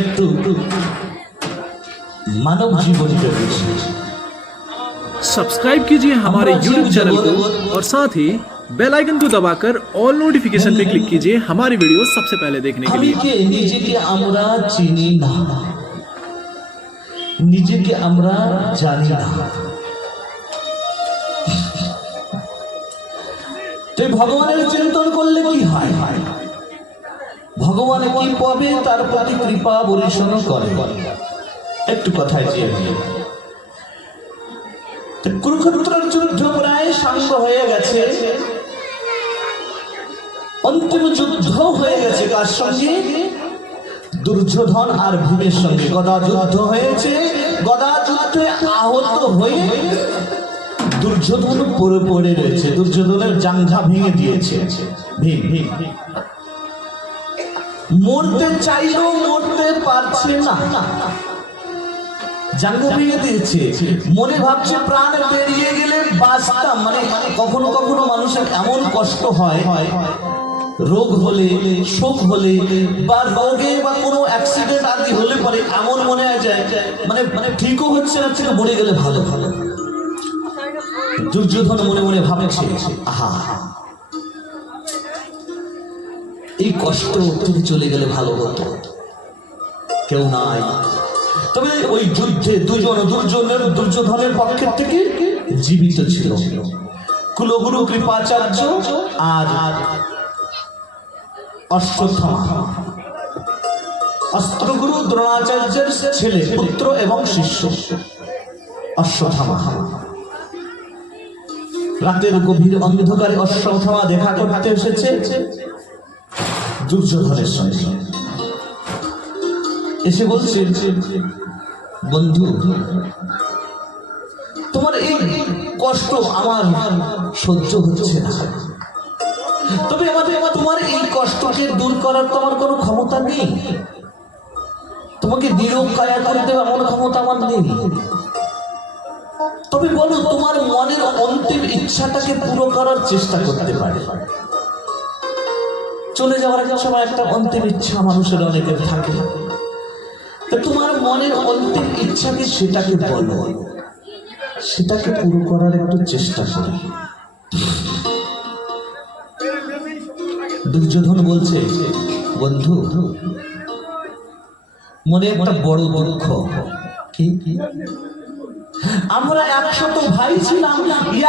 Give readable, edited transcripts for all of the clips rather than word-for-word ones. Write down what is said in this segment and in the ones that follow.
একটু मानव जीवन के विषय सब्सक्राइब कीजिए हमारे YouTube चैनल को और साथ ही बेल आइकन को दबाकर ऑल नोटिफिकेशन पे क्लिक कीजिए हमारी वीडियो सबसे पहले देखने के लिए। নিজেকে আমরা চিনি না, নিজেকে আমরা জানি না। তাই ভগবানের চিন্তন করলে কি হয়? ভগবান কি পাবে তার প্রতি কৃপা বর্ষণ করে। একটু কথায় যে কুরুক্ষেত্রের যুদ্ধ প্রায় সাঙ্গ হয়ে গেছে, অন্তিম যুদ্ধ হয়ে গেছে। কার সঙ্গে? দুর্যোধন আর ভীমের সঙ্গে গদা যুদ্ধ হয়েছে। গদা যুদ্ধে আহত হয়ে দুর্যোধন পড়ে রয়েছে, দুর্যোধনের জাঙ্ঘা ভেঙে দিয়েছে ভীম। মরতে চাইলেও মরতে পারছে না, জাঙ্ঘা ভেঙে দিয়েছে। মনে ভাবছে প্রাণ বেরিয়ে গেলে বাঁচতাম। মানে কখনো কখনো মানুষের এমন কষ্ট হয়, রোগ হলে, শোক হলে বা রোগে বা কোনো অ্যাক্সিডেন্ট আদি হলে পরে এমন মনে হয় যায় মানে ঠিকও হচ্ছে না, থেকে মরে গেলে ভালো ভালো। দুর্যোধন মনে মনে ভাবছে, আহা এই কষ্ট তুমি চলে গেলে ভালো হতো, কেউ নাই। তবে ওই যুদ্ধে দুর্যোধনের পক্ষের থেকে জীবিত ছিল কুলগুরু কৃপাচার্য আর অশ্বত্থামা, অস্ত্রগুরু দ্রোণাচার্যের ছেলে, পুত্র এবং শিষ্য অশ্বত্থামা। রাতের গভীর অন্ধকারে অশ্বত্থামা দেখা করতে এসেছে দুর্যোধনের সঙ্গে। এসে বলছে, বন্ধু তোমার এই কষ্ট আমার সহ্য হচ্ছে না, তবে তোমার এই কষ্টকে দূর করার তোমার কোনো ক্ষমতা নেই, তোমাকে নিরোগ কায়া করে দেওয়ার কোনো ক্ষমতা আমার নেই। তবে বলো, তোমার মনের অন্তিম ইচ্ছাটাকে পুরো করার চেষ্টা করতে পারে। চলে যাওয়ার সময় একটা অন্তিম ইচ্ছা মানুষের অনেকের থাকে, তোমার মনের অন্তিম ইচ্ছাকে সেটাকে বলো, সেটাকে পুরো করার একটু চেষ্টা করো। দুর্যোধন বলছে, বন্ধু মনে একটা বড় দুঃখ। কি? আমরা 100 ভাই ছিলাম,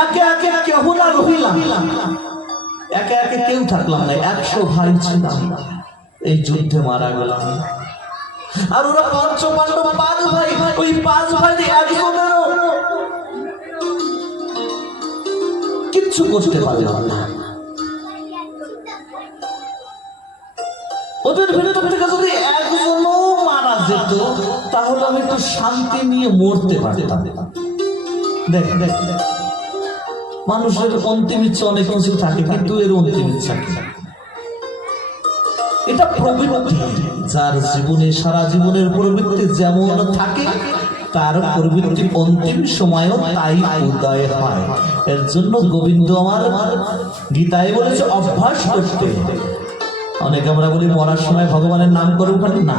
একে একে কেহ না রহিলাম, একে একে কেউ থাকলাম না। 100 ভাই ছিলাম, এই যুদ্ধে মারা গেলাম। আর ওরা পঞ্চ পাণ্ডব 5 ভাই, ওই 5 ভাই একজনেরও কিচ্ছু করতে পারলাম না। ওদের ভিতর থেকে যদি একজনও মারা যেত তাহলে আমি একটু শান্তি নিয়ে মরতে পারতাম। দেখ মানুষের অন্তিম ইচ্ছা অনেক কিছু থাকে, কিন্তু এর অন্তিম ইচ্ছা কি? এটা প্রবৃত্তি। যার জীবনে সারা জীবনের প্রবৃত্তি যেমন থাকে, তার প্রবৃত্তি অন্তিম সময়ও তাই উদয় হয়। এর জন্য গোবিন্দ আমার গীতায় বলেছে অভ্যাস করতে। অনেকে আমরা বলি মরার সময় ভগবানের নাম করে ওখানে, না,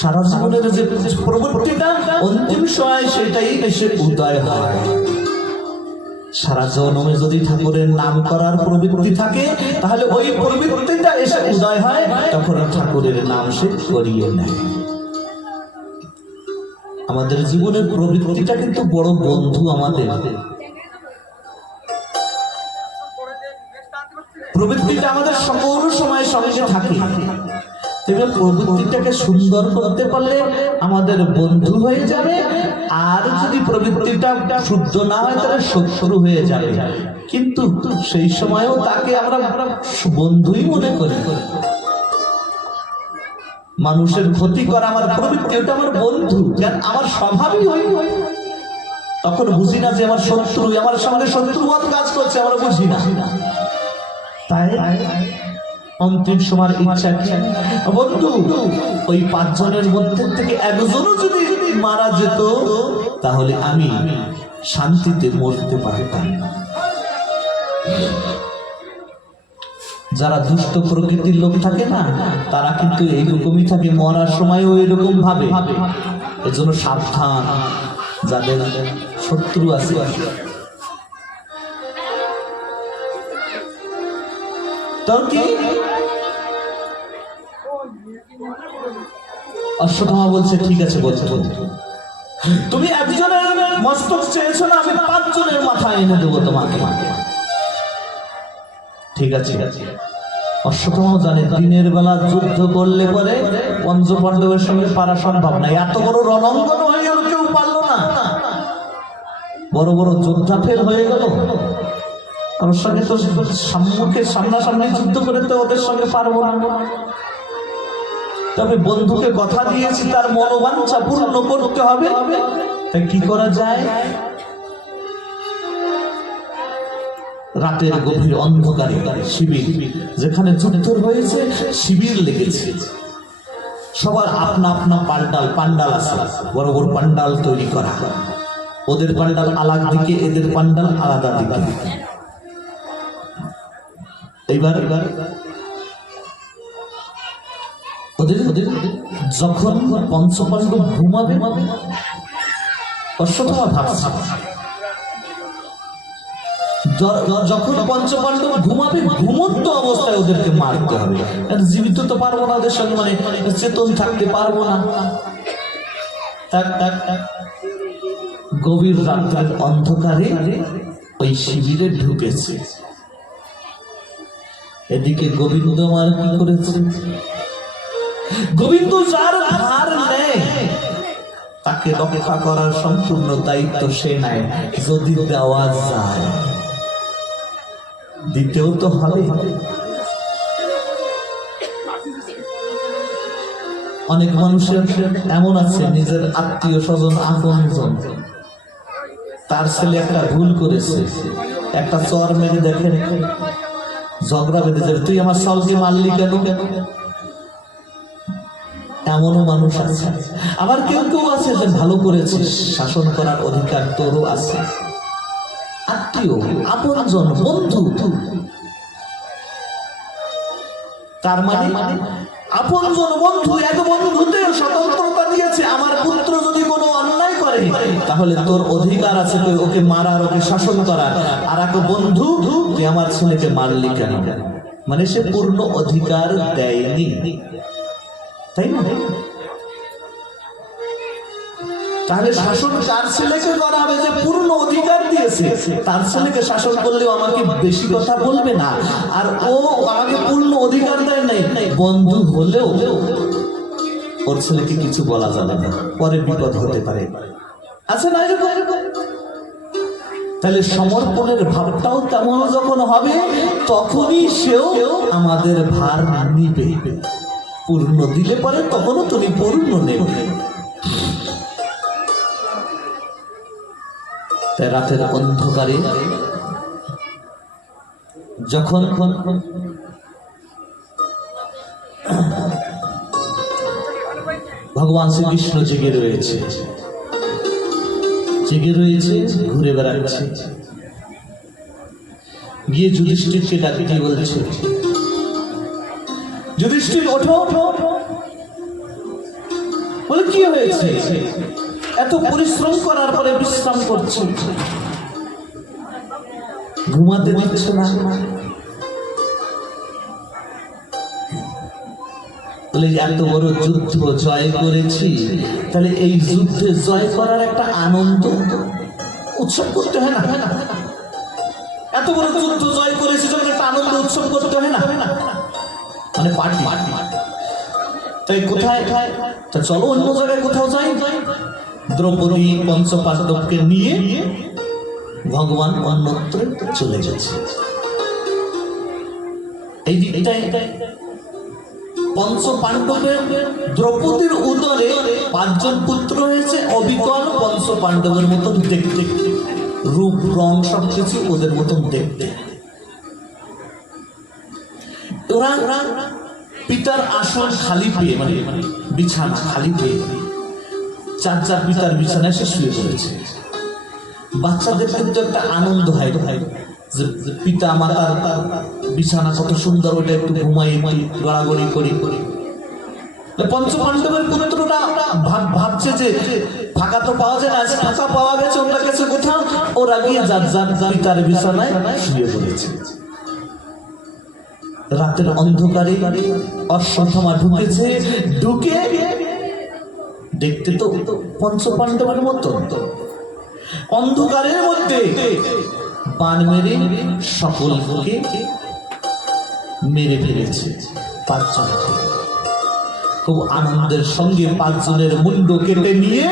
সারা জীবনের যে প্রবৃত্তিটা অন্তিম সময় সেটাই এসে উদয় হয়। সারা জন্মে যদি ঠাকুরের নাম করার প্রবৃত্তি থাকে তাহলে ওই প্রবৃত্তিটা এসে উদয় হয়, তখন ঠাকুরের নাম সে করিয়ে নেয়। আমাদের জীবনের প্রবৃত্তিটা কিন্তু বড় বন্ধু। আমাদের প্রবৃত্তিটা আমাদের সকল সময় সঙ্গে থাকে। প্রবৃত্তিটাকে সুন্দর করতে পারলে আমাদের বন্ধু হয়ে যাবে, আর যদি প্রবৃত্তিটা শুদ্ধ না হয় তাহলে শত্রু হয়ে যাবে। কিন্তু সেই সময়ও তাকে আমরা বন্ধুই মনে করি। মানুষের ক্ষতি করা আমার প্রবৃত্তি, ওটা আমার বন্ধু, আমার স্বভাবই হয়। তখন বুঝি না যে আমার শত্রু, আমার সঙ্গে শত্রুবাদ কাজ করছে, আমরা বুঝি না। তাই অন্তিম সময়ের ইচ্ছা কি? বন্ধু ওই 5 জনের মধ্যে থেকে একজনও যদি মারা যেত তাহলে আমি শান্তিতে মরতে পারতাম। যারা দুষ্ট প্রকৃতির লোক থাকে না, তারা কিন্তু এইরকমই থাকে, মরার সময়ও এরকম ভাবে। এর জন্য সাবধান, যাদের শত্রু আছে। তোর কি অশ্বত্থামা বলছে, ঠিক আছে বলছে, তুমি একজনের মস্তক চেয়েছো না, আমি 5 জনের মাথা এনে দেবো তোমাকে। ঠিক আছে। অশ্বত্থামাও জানে দিনের বেলা যুদ্ধ করলে পরে পঞ্চপাণ্ডবের সঙ্গে পারা সম্ভব না। এত বড় রণাঙ্গন হয়ে গেল, কেউ পারলো না। বড় বড় যোদ্ধা ফেল হয়ে গেল, ওর সঙ্গে তো সামনাসামনি যুদ্ধ করে তো ওদের সঙ্গে পারবো না। তবে বন্ধুকে কথা দিয়েছি, তার মনোবাঞ্ছা পূর্ণ করতে হবে। তাই কি করা যায়? রাতের গভীর অন্ধকারে শিবির, যেখানে যুদ্ধ হয়েছে, শিবির লেগেছে। সবার আপনা আপনা পান্ডাল আছে, বড় বড় পান্ডাল তৈরি করা। ওদের পান্ডাল আলাদা দিকে, এদের পান্ডাল আলাদা দিকে। এইবার ওদের যখন পঞ্চপাণ্ডব ঘুমাবে, অশ্বত্থামা ভাবছে যখন পঞ্চপাণ্ডব ঘুমাবে, ঘুমন্ত অবস্থায় ওদেরকে মারতে হবে। জীবিত তো পারবো না ওদের সঙ্গে, মানে চেতন থাকতে পারবো না। গভীর রাত্রের অন্ধকারে ওই শিবিরে ঢুকেছে। এদিকে গোবিন্দ আমার কি করেছে? গোবিন্দ যার ভার নেয়, তাকে রক্ষা করার সম্পূর্ণ দায়িত্ব সে নেয়। যদি দেওয়া যায়, দিতেও তো হবে। অনেক মানুষের এমন আছে, নিজের আত্মীয় স্বজন আপনজন, তার ছেলে একটা ভুল করেছে, একটা চর মেরে দেখেন, ঝগড়া বেঁধে যাবে, তুই আমার সলকে মারলি কেন? এমনও মানুষ আছে। আবার কেউ কেউ আছে যে ভালো করেছিস, শাসন করার অধিকার তোরও আছে। আত্মীয়, আপনজন, বন্ধু, তার মানে আপনজন বন্ধু, এক বন্ধুতে স্বতন্ত্রতা দিয়েছে। আমার পুত্র যদি কোনো অন্যায় করে, তাহলে তোর অধিকার আছে ওকে মারার, ওকে শাসন করার। আর এক বন্ধু, তুই আমার ছেলেকে মারলি কেন? মানে সে পূর্ণ অধিকার দেয়নি, তাই না? তাহলে শাসন কার ছেলেকে করা হবে? যে পূর্ণ অধিকার দিয়েছে, তার ছেলেকে শাসন করলেও আমাকে বেশি কথা বলবে না। আর ও আমাকে পূর্ণ অধিকার দেয় নাই, বন্ধু হলেও ওর ছেলেকে কিছু বলা যাবে না, পরে বিপদ হতে পারে। আছে না এরকম? তাহলে সমর্পণের ভাবটাও তেমন যখন হবে, তখনই সেও আমাদের ভার নিবে। পূর্ণ দিলে পরে তখনও তুমি পূর্ণ নেবে। তাই রাতের অন্ধকারে যখন ভগবান শ্রীকৃষ্ণ জেগে রয়েছে, ঘুরে বেড়াচ্ছে, গিয়ে যুধিষ্ঠিরকে ডাকতে বলছে, যুধিষ্ঠির ওঠো। বলে কি হয়েছে? এত পরিশ্রম করার পরে বিশ্রাম করছে, ঘুমাতে দিচ্ছে না। বলে এত বড় যুদ্ধ জয় করেছি, তাহলে এই যুদ্ধে জয় করার একটা আনন্দ উৎসব করতে হয় না? এত বড় যুদ্ধ জয় করেছি যখন একটা আনন্দ উৎসব করতে হয় না? মানে পার্টি। তাই কোথায়? তা চলো অন্য জায়গায় কোথাও যাই। দ্রৌপদী পঞ্চপাণ্ডবকে নিয়ে ভগবান অন্যত্র চলে গেছে। এই দিকটাই পঞ্চপাণ্ডবের, দ্রৌপদীর উদরে 5 জন পুত্র হয়েছে, অবিকল পঞ্চপাণ্ডবের মতন দেখতে, রূপ রং সবকিছু ওদের মতন দেখতে। ওরা পিতার আসন খালি পেয়ে, মানে বিছানা খালি পেয়ে 4 পিতার বিছানায় সে শুয়ে পড়েছে। বাচ্চাদের কিন্তু একটা আনন্দ হয়, যে পিতা মাতার তার বিছানা কত সুন্দর, ওটা একটু ঘুমাই গড়াগড়ি করি করি। পঞ্চপাণ্ডবের পুত্ররা ভাবছে যে ফাঁকা তো পাওয়া যায় না, ফাঁকা পাওয়া গেছে, ওরা গেছে কোথাও, ওরা গিয়ে যার যার পিতার বিছানায় শুয়ে পড়েছে। রাতের অন্ধকারে অশ্বত্থামা ঢুকেছে, ঢুকে দেখতে তো পঞ্চপাণ্ডবের মতো অন্ধকারের মধ্যে বান মেরে সকলকে মেরে ফেলেছে। পাঁচজনকে খুব আনন্দের সঙ্গে পাঁচজনের মুন্ড কেটে নিয়ে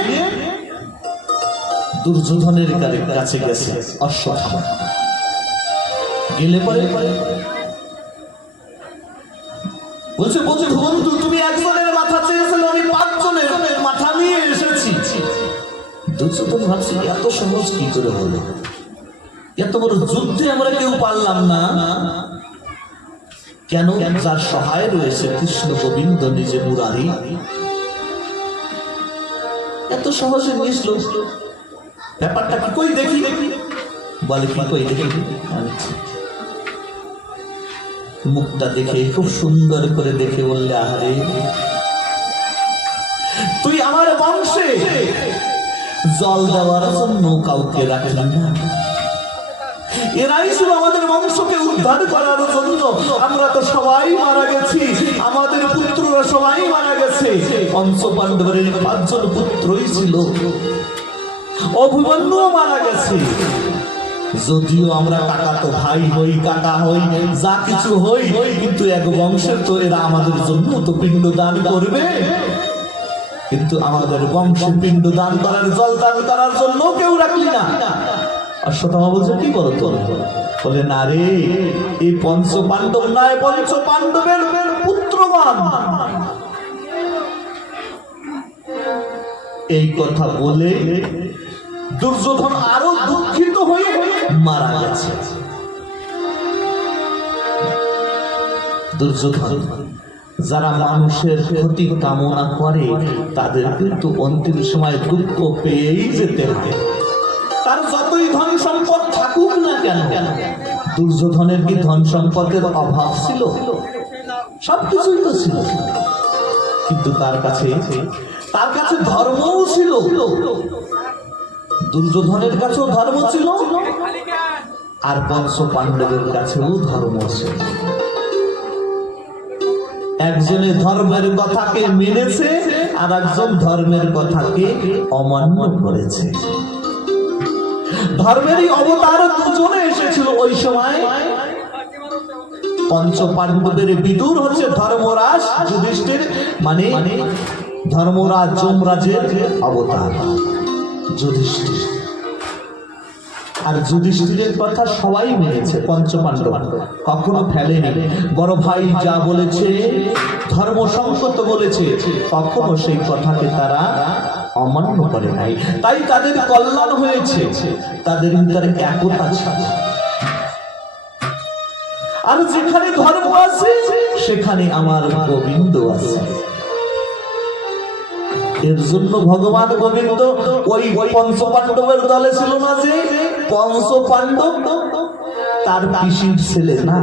দুর্যোধনের কাছে গেছে অশ্বত্থামা। গেলে পরে বলছে, বন্ধু তুমি একজনের মাথা চেয়েছিলে, আমি পাঁচজনের মাথা নিয়ে এসেছি। দুর্যোধন ভাবছে এত সহজ কি করে হলো, এত বড় যুদ্ধে আমরা কেউ পারলাম না কেন? যার সহায় রয়েছে কৃষ্ণ গোবিন্দ নিজে মুরারি, এত সহজে মিশলো। ব্যাপারটা কি কই দেখি, বলে কি কই দেখি, মুখটা দেখে খুব সুন্দর করে দেখে বললে, আহারে তুই আমার বংশে জল দেওয়ার জন্য কাউকে রাখলাম না, এরাই ছিল আমাদের বংশকে উদ্ধার করার জন্য। আমরা তো সবাই মারা গেছি, আমাদের পুত্ররা সবাই মারা গেছে। পঞ্চপাণ্ডবের পাঁচজন পুত্রই ছিল, অভিমন্যুও মারা গেছে। যদিও আমরা কাকা তো ভাই হই, কাকা হই, যা কিছু হই, কিন্তু এক বংশের তো এরা আমাদের জন্য তো পিণ্ড দান করবে, কিন্তু আমাদের বংশে পিণ্ড দান করার, জল দান করার জন্য কেউ রাখলি না। অশ্বত্থামা বলছে কি করো তো? বলে না রে, এই পঞ্চপাণ্ডব নয়, পঞ্চপাণ্ডবের পুত্রগণ। এই কথা বলে দুর্যোধন আরো দুঃখিত হয়ে মারা গেছে। দুর্যোধন যারা মানুষের ক্ষতি কামনা করে তাদের কিন্তু অন্তিম সময় দুঃখ পেয়েই যেতে হয়, তার যতই ধন সম্পদ থাকুক না কেন। দুর্যোধনের কি ধন সম্পদের অভাব ছিল? সবকিছুই তো ছিল, কিন্তু তার কাছে ধর্মও ছিল। দুর্যোধনের কাছেও ধর্ম ছিল, আর পঞ্চপাণ্ডবের কাছেও ধর্ম ছিল। একজনের ধর্মের কথাকে মেনেছে, আর একজন ধর্মের কথাকে অমান্য করেছে। ধর্মেরই অবতার দুজনে এসেছিল ওই সময়। পঞ্চপাণ্ডবের বিদুর হচ্ছে ধর্মরাজ যুধিষ্ঠির, মানে ধর্মরাজ যমরাজের অবতার যুধিষ্ঠির। আর যুধিষ্ঠিরের কথা সবাই মেনেছে, পঞ্চপাণ্ডব কখনো ফেলেনি। বড় ভাই যা বলেছে, ধর্ম সংকট বলেছে, কখনো সেই কথাকে তারা অমান্য করে নাই। তাই তাদের কল্যাণ হয়েছে, তাদের ভিতরে একতা ছিল। আর যেখানে ধর্ম আছে সেখানে আমার গোবিন্দ আছে। এর জন্য ভগবান গোবিন্দ ওই পঞ্চপাণ্ডবের দলে ছিল না, যে পঞ্চপাণ্ডব তার পিসির ছেলে না।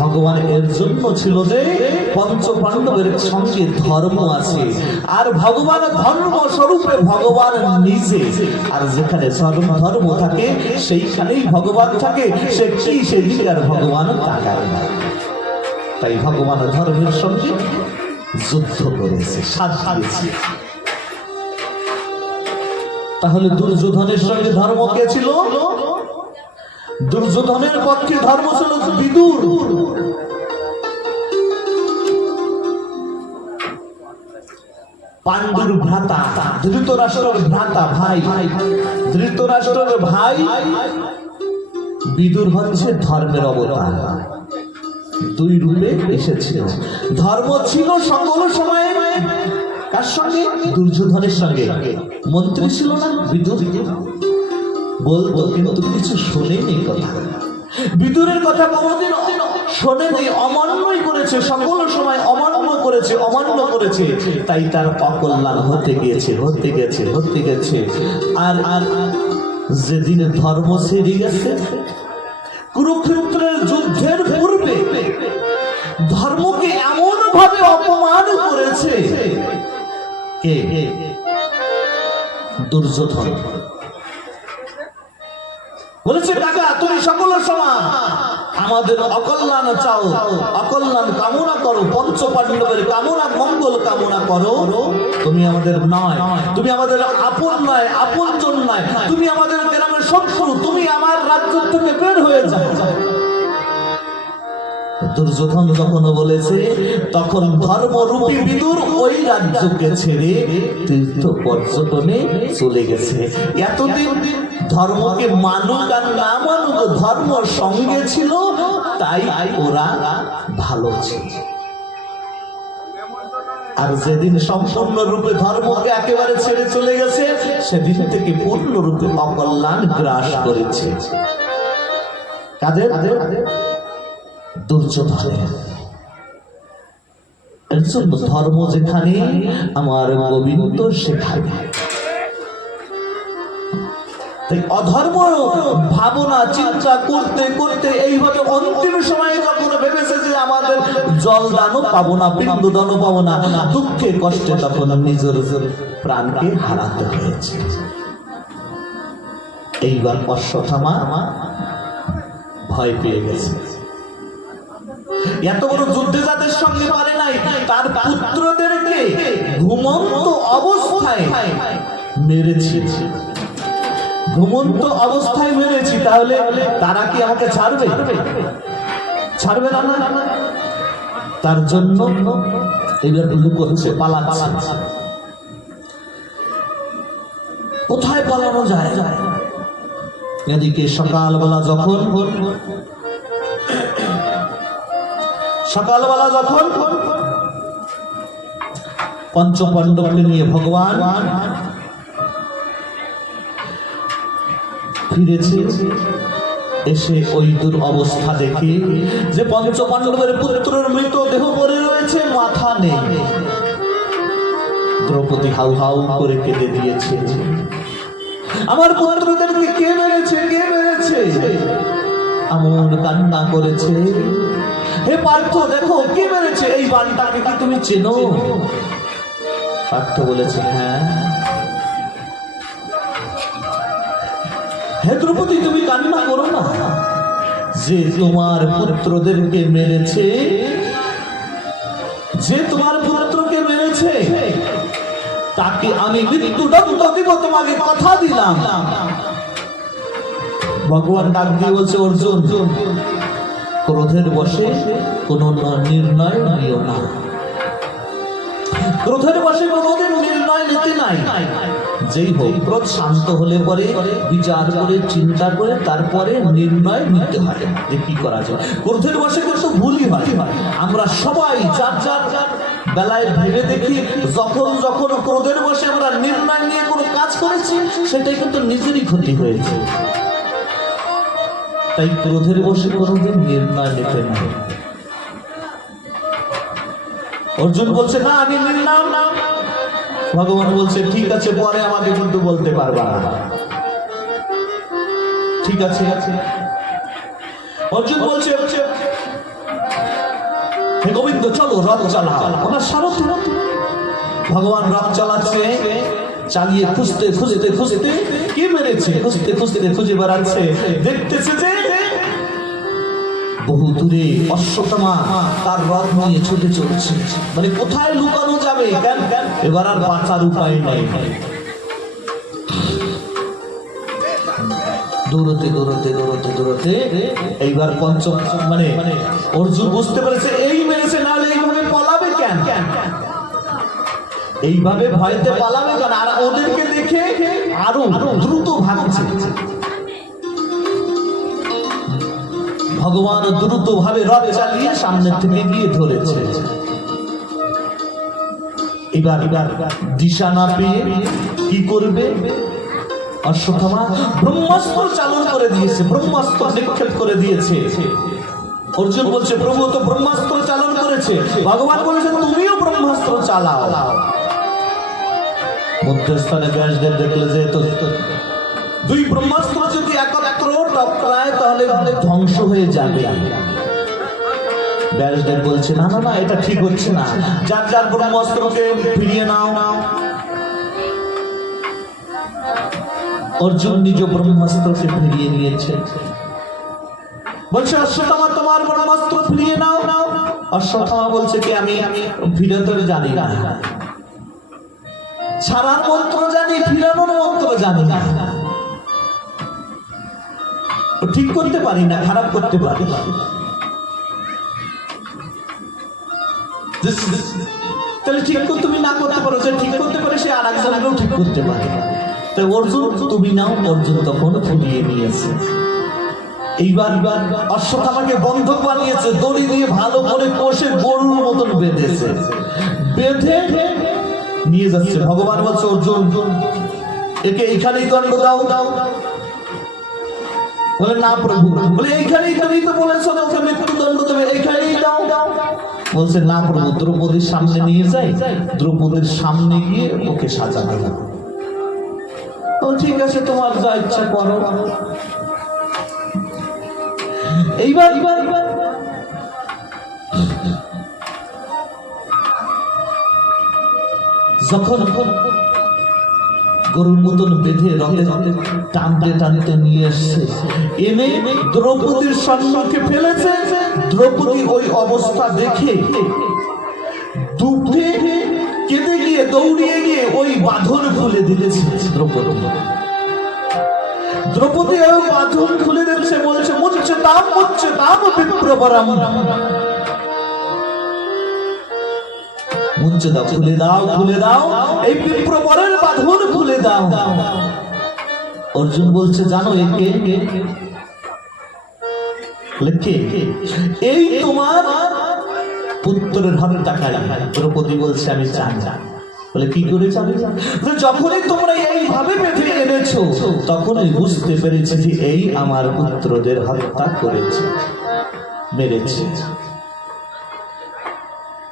ভগবান এর জন্য ছিল যে পঞ্চপাণ্ডবের সঙ্গে ধর্ম আছে, আর ভগবান ধর্ম স্বরূপে ভগবান নিজে। আর যেখানে ধর্ম থাকে সেইখানেই ভগবান থাকে, সে কি সেদিকে আর ভগবান তাকায় না। তাই ভগবান ধর্মের সঙ্গে যুদ্ধ করেছে, সাথ দিয়েছে। তাহলে দুর্যোধনের সঙ্গে ধর্ম কে ছিল? দুর্যোধনের পক্ষে ধর্ম ছিল বিদুর। পাণ্ডুর ভ্রাতা, ধৃতরাষ্ট্রের ভ্রাতা ভাই, ধৃতরাষ্ট্রের ভাই বিদুর হচ্ছে ধর্মের অবতার। দুই রূপে এসেছিল। ধর্ম ছিল সকল সময় কার সঙ্গে? দুর্যোধনের সঙ্গে। মন্ত্রী ছিল না বিদুর, বলতো কিন্তু কিছু শোনেনি কথা। বিদুরের কথা কোনোদিন শোনেনি, অমান্যই করেছে, সকল সময় অমান্য করেছে, অমান্য করেছে। তাই তার অকল্যাণ হতে গিয়েছে। আর যেদিন ধর্ম ছেড়ে গেছে, কুরুক্ষেত্রের যুদ্ধের পূর্বে ধর্মকে এমন ভাবে অপমান করেছে কে? দুর্যোধন। বলেছে কাকা তুমি সকলের সমান, আমাদের অকল্যাণ চাও, অকল্যাণ কামনা করো, পঞ্চ পাণ্ডবের কামনা মঙ্গল কামনা করো, তুমি আমাদের নয়, তুমি আমাদের আপন নয়, আপনজন নয়, তুমি আমাদের গ্রামের শত্রু, তুমি আমার রাজ্য থেকে বের হয়ে যাও। দুর্যোধন যখন বলেছে তখন ধর্মরূপী বিদুর ওই রাজ্যকে ছেড়ে তীর্থ পর্যটনে চলে গেছে। এতদিন ধর্মকে মানুক আর না মানুক, ধর্ম সঙ্গে ছিল, তাই ওরা ভালো ছিল। আর যেদিন সম্পূর্ণ রূপে ধর্মকে একেবারে ছেড়ে চলে গেছে, সেদিন থেকে পূর্ণরূপে অকল্যাণ গ্রাস করেছে। কাদের? দুর্যোধনের। এর জন্য ধর্ম যেখানে, আমার গোবিন্দ সেখানে। অধর্ম ভাবনা চিন্তা করতে করতে এইভাবে অন্তিম সময়ে যখন ভেবেছে যে আমাদের জল দানও পাবো না, পিণ্ড দানও পাবো না, দুঃখে কষ্টে তখন নিজের প্রাণকে হারাতে হয়েছে। এইবার অশ্বত্থামা ভয় পেয়ে গেছে। এত বড় যুদ্ধে যাদের সঙ্গে পারে নাই, তার পুত্রদেরকে ঘুমন্ত অবস্থায় মেরেছে, ঘুমন্ত অবস্থায় মেরেছি, তাহলে তারা কি আমাকে ছাড়বে? ছাড়বে না। তার জন্য এবার লুক করছে, পালাচ্ছে। কোথায় পালানো যায়? এদিকে সকালবেলা যখন পঞ্চপাণ্ডবকে নিয়ে ভগবান ফিরেছে, এসে ওই দুরবস্থা দেখে যে পঞ্চপাণ্ডবের পুত্রের মৃতদেহ পড়ে রয়েছে, মাথা নেই। দ্রৌপদী হাউ হাউ করে কেঁদে দিয়েছে, আমার পুত্রদেরকে কে মেরেছে, কে মেরেছে? এমন কান্না করেছে, হে পার্থ দেখো কে মেরেছে, এই বানটাকে কি তুমি চেনো? পার্থ বলেছে হ্যাঁ। হে দ্রৌপদী তুমি কান্না করো না, যে তোমার পুত্রদেরকে মেরেছে, যে তোমার পুত্রকে মেরেছে তাকে আমি মৃত্যুদণ্ড দিব, তোমাকে কথা দিলাম। ভগবান ডাক দিয়ে বলছে অর্জুন, ক্রোধের বশে কোন নির্ণয় নিও না, ক্রোধের বশে কোনদিন নির্ণয় নিতে নাই। যেই হোক, ক্রোধ শান্ত হলে পরে বিচার করে চিন্তা করে তারপরে নির্ণয় নিতে হয় যে কি করা যায়। ক্রোধের বশে কিন্তু ভুলই হয়। আমরা সবাই যার যার বেলায় ভেবে দেখি, যখন যখন ক্রোধের বশে আমরা নির্ণয় নিয়ে কোনো কাজ করেছি, সেটাই কিন্তু নিজেরই ক্ষতি হয়েছে। তাই ক্রোধের বশে কোনোদিন নির্ণয় নিতে নাই। অর্জুন বলছে না আমি নিলাম না, ভগবান বলছে ঠিক আছে, পরে আমাকে কিন্তু বলতে পারবা না। ঠিক আছে। অর্জুন বলছে হে গোবিন্দ চলো রথ চালাও, ওনার সারথি। ভগবান রথ চালাচ্ছে, চালিয়ে খুঁজতে খুঁজতে খুঁজতে কি মেরেছে খুঁজতে খুঁজতে খুঁজে বেড়াচ্ছে, দেখতেছে যে বহু দূরে অশ্বত্থামা তার রথ নিয়ে ছুটে চলছে। মানে কোথায় লুকানো যাবে? এবার আর বাঁচার উপায় নাই। দৌড়তে দৌড়তে দৌড়তে দৌড়তে এইবার পঞ্চম মানে অর্জুন বুঝতে পেরেছে এই মেরেছে, নাহলে এইভাবে পলাবে কেন? এইভাবে ভয়তে পালাবে কেন? আর ওদেরকে দেখে আরো দ্রুত ভাগছে। ভগবান দ্রুত ভাবে রথ চালিয়ে সামনের থেকে গিয়ে ধরেছে। এবার দিশা না পেয়ে কি করবে? অশ্বত্থামা ব্রহ্মাস্ত্র চালন করে দিয়েছে, ব্রহ্মাস্ত্র নিক্ষেপ করে দিয়েছে। অর্জুন বলছে প্রভু তো ব্রহ্মাস্ত্র চালন করেছে। ভগবান বলেছে তুমিও ব্রহ্মাস্ত্র চালাও। মধ্যস্থানে ব্যাসদেব দেখলে দুই ব্রহ্মাস্ত্র যদি একত্র টকরায় তাহলে ধ্বংস হয়ে যাবে। ব্যাসদেব বলছে না না না, এটা ঠিক হচ্ছে না, যার যার ব্রহ্মাস্ত্রকে ফিরিয়ে নাও। অর্জুন নিজ ব্রহ্মাস্ত্রকে ফিরিয়ে নিয়েছে। বলছে অশ্বত্থামা তোমার ব্রহ্মাস্ত্র ফিরিয়ে নাও। অশ্বত্থামা বলছে কি আমি ফিরাতে জানি না, ছাড়ার মন্ত্র জানি, ফিরানোর মন্ত্র জানি না, ঠিক করতে পারি না, খারাপ করতে পারি। তাহলে ঠিক তুমি না করতে পারো, যে ঠিক করতে পারে সে আর একজনকেও ঠিক করতে পারে। তাই অর্জুন তুমি নাও। অর্জুন তখন ফিরিয়ে নিয়েছে। এইবার অশ্বত্থামাকে বন্ধক বানিয়েছে, দড়ি দিয়ে ভালো করে কষে গরুর মতন বেঁধেছে, বেঁধে নিয়ে যাচ্ছে। ভগবান বলছে অর্জুন একে এইখানেই দণ্ড দাও। বলে না প্রভু। বলে এইখানেই তুমি তো বলেছো ওকে মৃত্যুদণ্ড দেবে, এইখানেই দাও। বলছে না প্রভু, দ্রৌপদীর সামনে নিয়ে যাই, দ্রৌপদীর সামনে গিয়ে ওকে সাজানো যাবে। ও ঠিক আছে, তোমার যা ইচ্ছা করো। এইবার যখন গরুর মতন বেঁধে রথে টানতে টানতে নিয়ে এসছে, এনে দ্রৌপদীর সম্মুখে ফেলেছে। দ্রৌপদী ওই অবস্থা দেখে দুঃখে কেঁদে গিয়ে দৌড়িয়ে গিয়ে ওই বাঁধন খুলে দিয়েছে। দ্রৌপদী ওই বাঁধন খুলে দিচ্ছে, বলছে মুচ্ছে তাম বিপ্রবরম। মুঞ্চে দাও, খুলে দাও, খুলে দাও, এই বিপ্রবরের বাঁধন খুলে দাও। অর্জুন বলছে জানো একে? এই তোমার পুত্রের হত্যাকারী। দ্রৌপদী বলছে আমি জানি। বলে কি করে জানি? যখনই তোমরা এইভাবে বেঁধে এনেছো তখনই বুঝতে পেরেছি যে এই আমার পুত্রদের হত্যা করেছে, মেরেছে।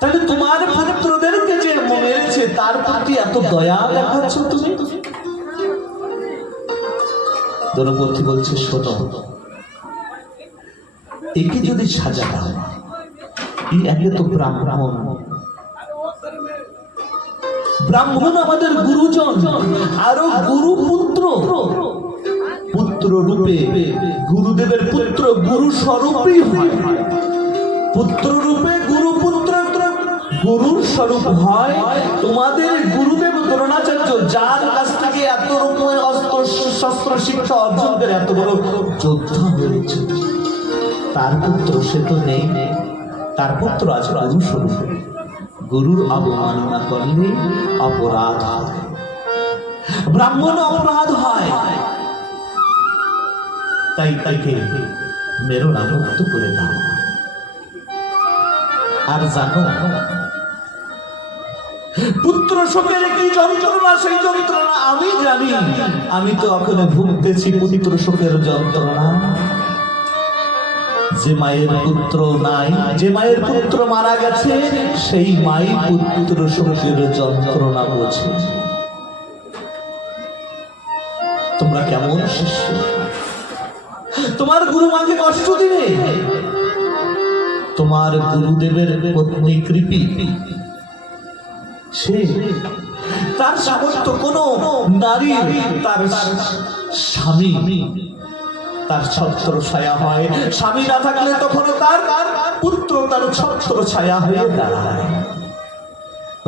তাহলে তোমার পুত্রদেরকে যে মেরেছে তার প্রতি এত দয়া দেখাচ্ছ তুমি? দ্রৌপদী বলছে শোনো, একে যদি সাজা দাও, এই একে তো ব্রাহ্মণ, ব্রাহ্মণ আমাদের গুরুজন, আরো গুরু পুত্র, পুত্র রূপে গুরুদেবের পুত্র গুরু স্বরূপই হয়, পুত্র রূপে গুরু পুত্র গুরুর স্বরূপ হয়। তোমাদের গুরুদেব দ্রোণাচার্য, যার কাছ থেকে এত রকমের অস্ত্র শস্ত্র শিক্ষা অর্জন করে এত বড় যোদ্ধা হয়েছে, তার পুত্র সে তো নেই। তার পুত্র আছে গুরু স্বরূপ। গুরুর অবমাননা করলে অপরাধ হয়, ব্রাহ্মণ অপরাধ হয়। তাই তাকে মেরো না, মুক্ত করে দাও। আর জানো পুত্র শোকের কি যন্ত্রণা, সেই যন্ত্রণা আমি জানি। আমি তো এখনো ভুগতেছি পুত্র শোকের যন্ত্রণা। যে মায়ের পুত্র নাই, যে মায়ের পুত্র মারা গেছে, সেই মাই পুত্র শোকের যন্ত্রণা বোঝে। তোমরা কেমন শিষ্য? তোমার গুরু মাকে কষ্ট দিবে। তোমার গুরুদেবের পত্নী কৃপি, সে তার সামর্থ্য কোন নারী তার স্বামী তার ছত্র ছায়া হয়, স্বামী না থাকলে তখন তার পুত্র তার ছত্র ছায়া হয়ে দাঁড়ায়।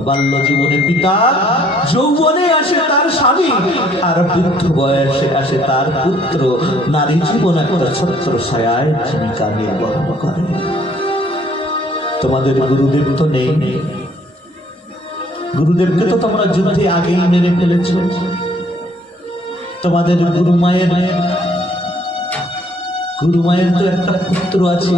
বাল্য জীবনে পিতা, যৌবনে আসে তার স্বামী, আর বৃদ্ধ বয়সে আসে তার পুত্র। নারী জীবন একটা ছত্র ছায়ায় ভূমিকা নির্বাহ করে। তোমাদের গুরুদেব তো নেই, গুরুদেবকে তো তোমরা যুদ্ধে আগেই মেরে ফেলেছ। তোমাদের গুরুমায়ের তো একটা পুত্র আছে,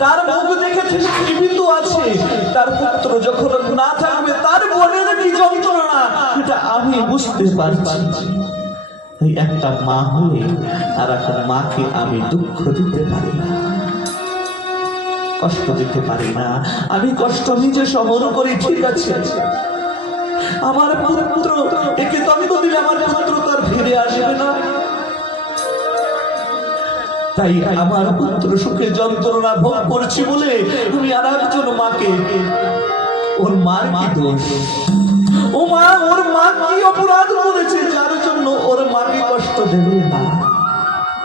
তার মুখ দেখে জীবিত আছে। তার পুত্র যখন না থাকবে তার মনের কি যন্ত্রণা, এটা আমি বুঝতে পারছি। এই একটা মা হয়ে আর একটা মাকে আমি দুঃখ দিতে পারি না, কষ্ট দিতে পারি না। আমি কষ্ট নিজে সহন করি, ঠিক আছে। আমার পুত্র একে দণ্ড দিলে আমার পুত্র তার ফিরে আসবে না, তাই আমার পুত্র সুখে যন্ত্রণা ভোগ করছি বলে তুমি আর একজন মাকে, ওর মার কি দোষ? ও মা, ওর মা কি অপরাধ করেছে যার জন্য ওর মাকে কষ্ট দেবে না?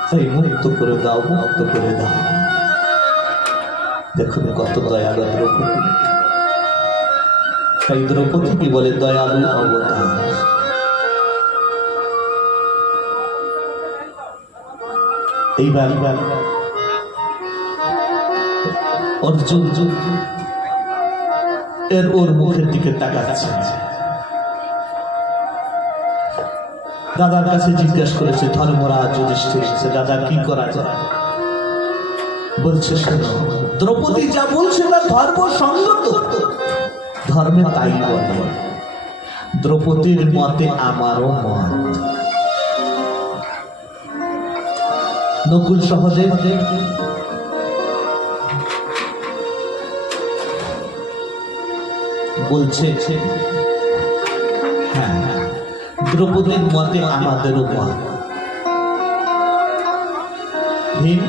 তাই মুক্ত করে দাও, মুক্ত করে দাও। দেখুন কত দয়ালু দ্রৌপদী। তাই দ্রৌপদী কি বলে? দয়ালু অবতার। এইবার অর্জুন এর ওর মুখের দিকে তাকাচ্ছে। দাদার কাছে জিজ্ঞেস করেছে ধর্মরাজ যুধিষ্ঠির, দাদা কি করা যায়? বলছে শোনো, দ্রৌপদী যা বলছে তা ধর্মসঙ্গত, ধর্মে তাই বলে। দ্রৌপদীর মতে আমারও মত। নকুল সহদেব বলছে হ্যাঁ, দ্রৌপদীর মতে আমাদেরও মত। ভীম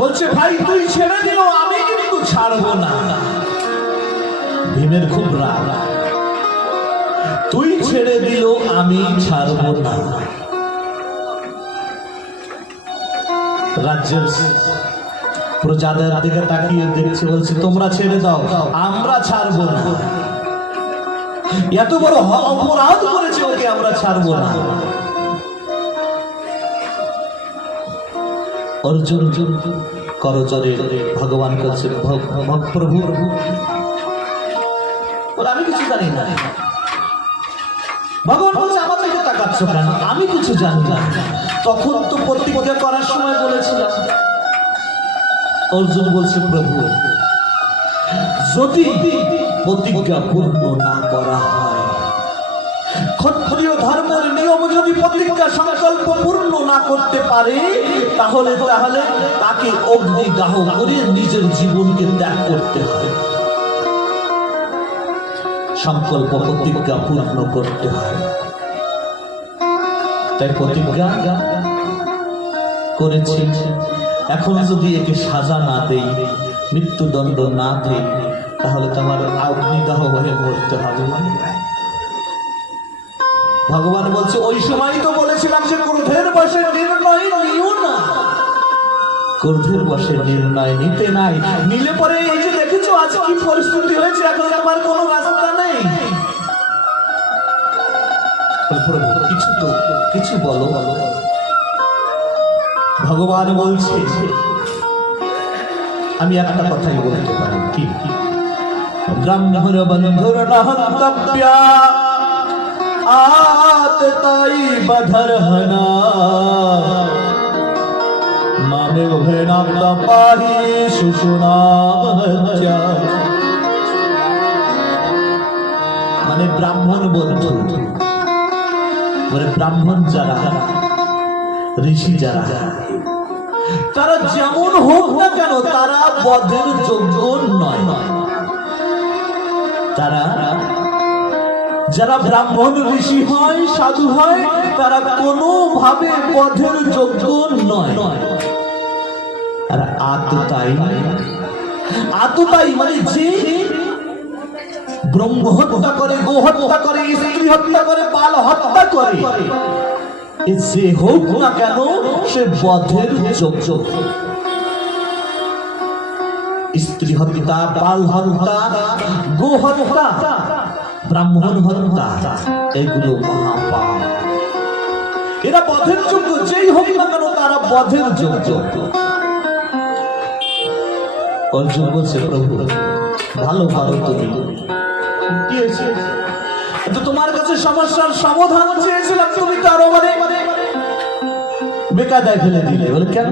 বলছে ভাই তুই ছেড়ে দিল, আমি কিন্তু ছাড়বো না। ভীমের খুব রাগ, তুই ছেড়ে দিল আমি ছাড়বো না। রাজ্যের প্রজাদের দিকে তাকিয়ে দেখছে, বলছে তোমরা ছেড়ে দাও, আমরা ছাড়বো না। এত বড় অপরাধ করেছে ওকে, আমরা ছাড়বো না। অর্জুন করজরে ভগবান করছে, প্রভু আমি কিছু জানি না। ভগবান বলছে আমার দিকে তাকাচ্ছ কেন? আমি কিছু জানি না। তখন তো প্রতিজ্ঞা করার সময় বলেছিলাম। অর্জুন বলছে প্রভু যদি প্রতিজ্ঞা পূর্ণ না করা হয়, ক্ষত্রিয় ধর্মের নিয়ম যদি প্রতিজ্ঞা সংকল্প পূর্ণ না করতে পারে, তাহলে তাকে অগ্নিদাহ করে নিজের জীবনকে ত্যাগ করতে হয়। সংকল্প প্রতিজ্ঞা পূর্ণ করতে হয়। তাই প্রতিজ্ঞা করেছি। এখন যদি একে সাজা না দেই, মৃত্যুদণ্ড না দেই, তাহলে তো আমার অগ্নিদাহ হয়ে মরতে হবে। ভগবান বলছে ওই সময় তো বলেছিলাম যে ক্রোধের বশে নির্ণয় নিও না। ক্রোধের বশে নির্ণয় নিতে নাই, নিলে পরে এই যে দেখেছো আজ কি পরিস্থিতি হয়েছে, এখন আমার কোনো রাস্তা নেই। কিছু বলো। ভগবান বলছে আমি একটা কথাই বলতে পারি, কি ব্রাহ্মণ বন্ধুর নাহন্তব্যা আততাই বধরহনা মামে ভেনাম তপাহি সুষুনামহত্যা। মানে ব্রাহ্মণ বন্ধু, মানে ব্রাহ্মণ যারা, ঋষি যারা, তারা যেমন হোক না কেন তারা বধের যোগ্য নয়। তারা যারা ব্রাহ্মণ ঋষি হয়, সাধু হয়, তারা কোনোভাবে বধের যোগ্য নয়। আর আততাই মানে যে ব্রহ্ম হত্যা করে, গো হত্যা করে, স্ত্রী হত্যা করে, বাল হত্যা করে, যে হোক না কেন সে বধের যোগ্য। স্ত্রী হত্যা, বাল হত্যা, গো হত্যা, ব্রাহ্মণ হত্যা, এগুলো মহাপাপ। এরা বধের যোগ্য, যেই হোক না কেন তারা বধের যোগ্য। অর্জুন বলছে প্রভু ভালো তুমি তো তোমার কাছে সমস্যার সমাধান চেয়েছিলাম, তুমি তো আরো মানে বেকায়দায় ফেলে দিলে। বলে কেন?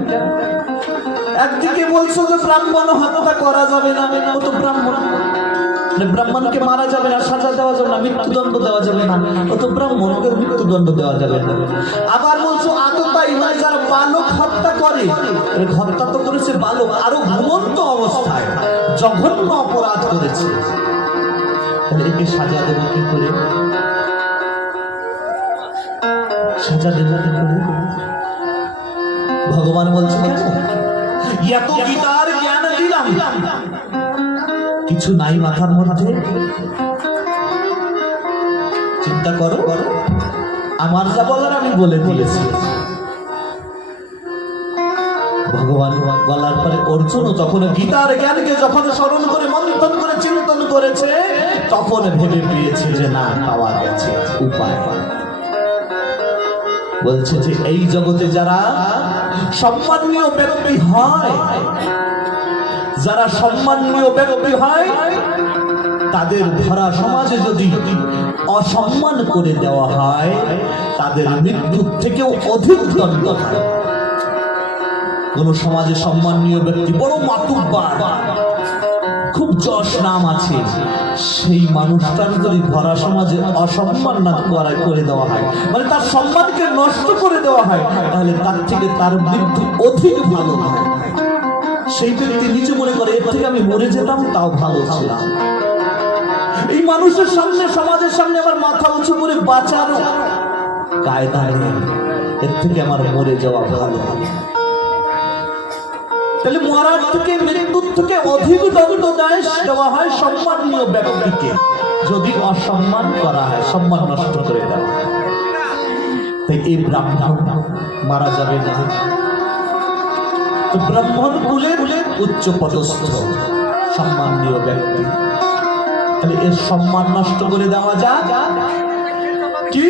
একদিকে বলছো যে ব্রাহ্মণ হত্যা করা যাবে না, ও তো ব্রাহ্মণ, ব্রাহ্মণকে মারা যাবে না, সাজা দেওয়া যাবে না, মৃত্যুদণ্ড দেওয়া যাবে না, ও তো ব্রাহ্মণ, ওকে মৃত্যুদণ্ড দেওয়া যাবে না। আবার বলছো আততাই মানে যারা বালক হত্যা করে, হত্যা তো করেছে বালক, আরো ঘুমন্ত অবস্থায় জঘন্য অপরাধ করেছে, তাহলে একে সাজা দেবো কি করে? সাজা দেবো কি করে? ভগবান বলছে কেন এত গীতার জ্ঞান দিলাম, কিছু নাই মাথার মধ্যে? চিন্তা করো, আমার যা বলার আমি বলে দিয়েছি। ভগবান বলার পরে অর্জুনও যখন গীতার জ্ঞানকে যখন স্মরণ করে মন্থন করে চিন্তন করেছে, তখন ভেবে পেয়েছে যে না, পাওয়া গেছে উপায়। বলছে যে এই জগতে যারা সম্মানীয় ব্যক্তি হয়, যারা সম্মানীয় ব্যক্তি হয়, তাদের ধরা সমাজে যদি অসম্মান করে দেওয়া হয়, তাদের মৃত্যুর থেকেও অধিক দণ্ড হয়। কোন সমাজে সম্মানীয় ব্যক্তি বড় মাতুব্বার, খুব যশ নাম আছে, সেই মানুষটার যদি ধরা সমাজে অসম্মান না করে দেওয়া হয়, মানে তার সম্মানকে নষ্ট করে দেওয়া হয়, তাহলে তার থেকে তার মৃত্যু অধিক ভালো হয়। সেই ব্যক্তি নিজে মনে করে এর থেকে আমি মরে যেতাম তাও ভালো ছিলাম। এই মানুষের সামনে, সমাজের সামনে আমার মাথা উঁচু করে বাঁচার কায়দা নেই, এর থেকে আমার মরে যাওয়া ভালো। তাহলে মরার থেকে, মৃত্যুর থেকে অধিক দণ্ড দেওয়া হয় সম্মানীয় ব্যক্তিকে যদি অসম্মান করা হয়, সম্মান নষ্ট করে দেওয়া হয়। তাই এই ব্রাহ্মণ মারা যাবে না। তো ব্রাহ্মণ কুলের উচ্চ পদস্থ সম্মানীয় ব্যক্তি, তাহলে এর সম্মান নষ্ট করে দেওয়া যাক কি?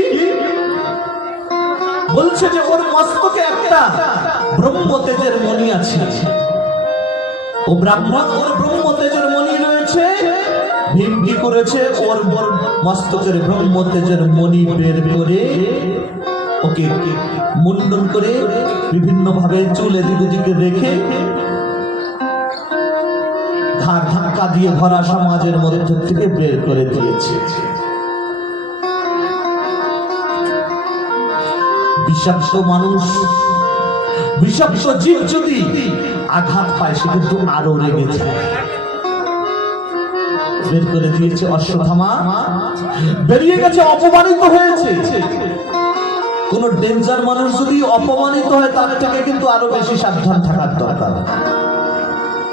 বলছে যে ওর মস্তকে একটা ব্রহ্ম তেজের মণি আছে। ও ব্রাহ্মণ, ওর ব্রহ্ম তেজের মণি রয়েছে। ভীম কি করেছে? ওর মস্তকের ব্রহ্ম তেজের মণি বের করে ওকে মুন্ডন করে বিভিন্ন ভাবে চুল এদিক ওদিকে রেখে ঘাড় ধাক্কা দিয়ে ভরা সমাজের মধ্যে থেকে বের করে দিয়েছে। বিষাক্ত মানুষ, বিষাক্ত জীব যদি আঘাত পায় সে কিন্তু আরো রেগে যায়। বের করে দিয়েছে। অশ্বত্থামা বেরিয়ে গেছে, অপমানিত হয়েছে। কোন ডেঞ্জার মানুষ যদি অপমানিত হয়, তার থেকে কিন্তু আরো বেশি সাবধান থাকার দরকার।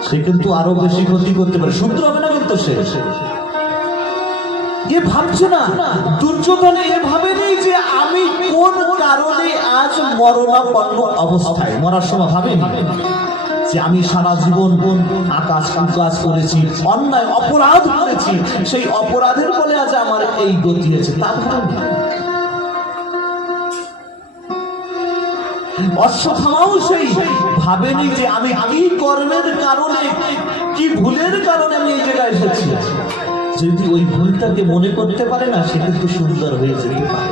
সে কিন্তু আরো বেশি ক্ষতি করতে পারে, শুদ্ধ হবে না কিন্তু সে। এ ভাবছে না, দুর্যোধনে এ ভাবে নেই যে আমি কোন কারণে আজ মরণাপন্ন অবস্থায়, মরার সময় ভাবেনি যে আমি সারা জীবন আকাশ কাজ করেছি, অন্যায় অপরাধ করেছি, সেই অপরাধের ফলে আজ আমার এই গতি হয়েছে, তা ভাবেনি। অশ্বত্থামাও সেই ভাবেনি যে আমি কি কর্মের কারণে, কি ভুলের কারণে আমি এই জায়গায় এসেছি। যদি ওই ভুলটাকে মনে করতে পারে না, সে কিন্তু সুন্দর হয়ে যেতে পারে।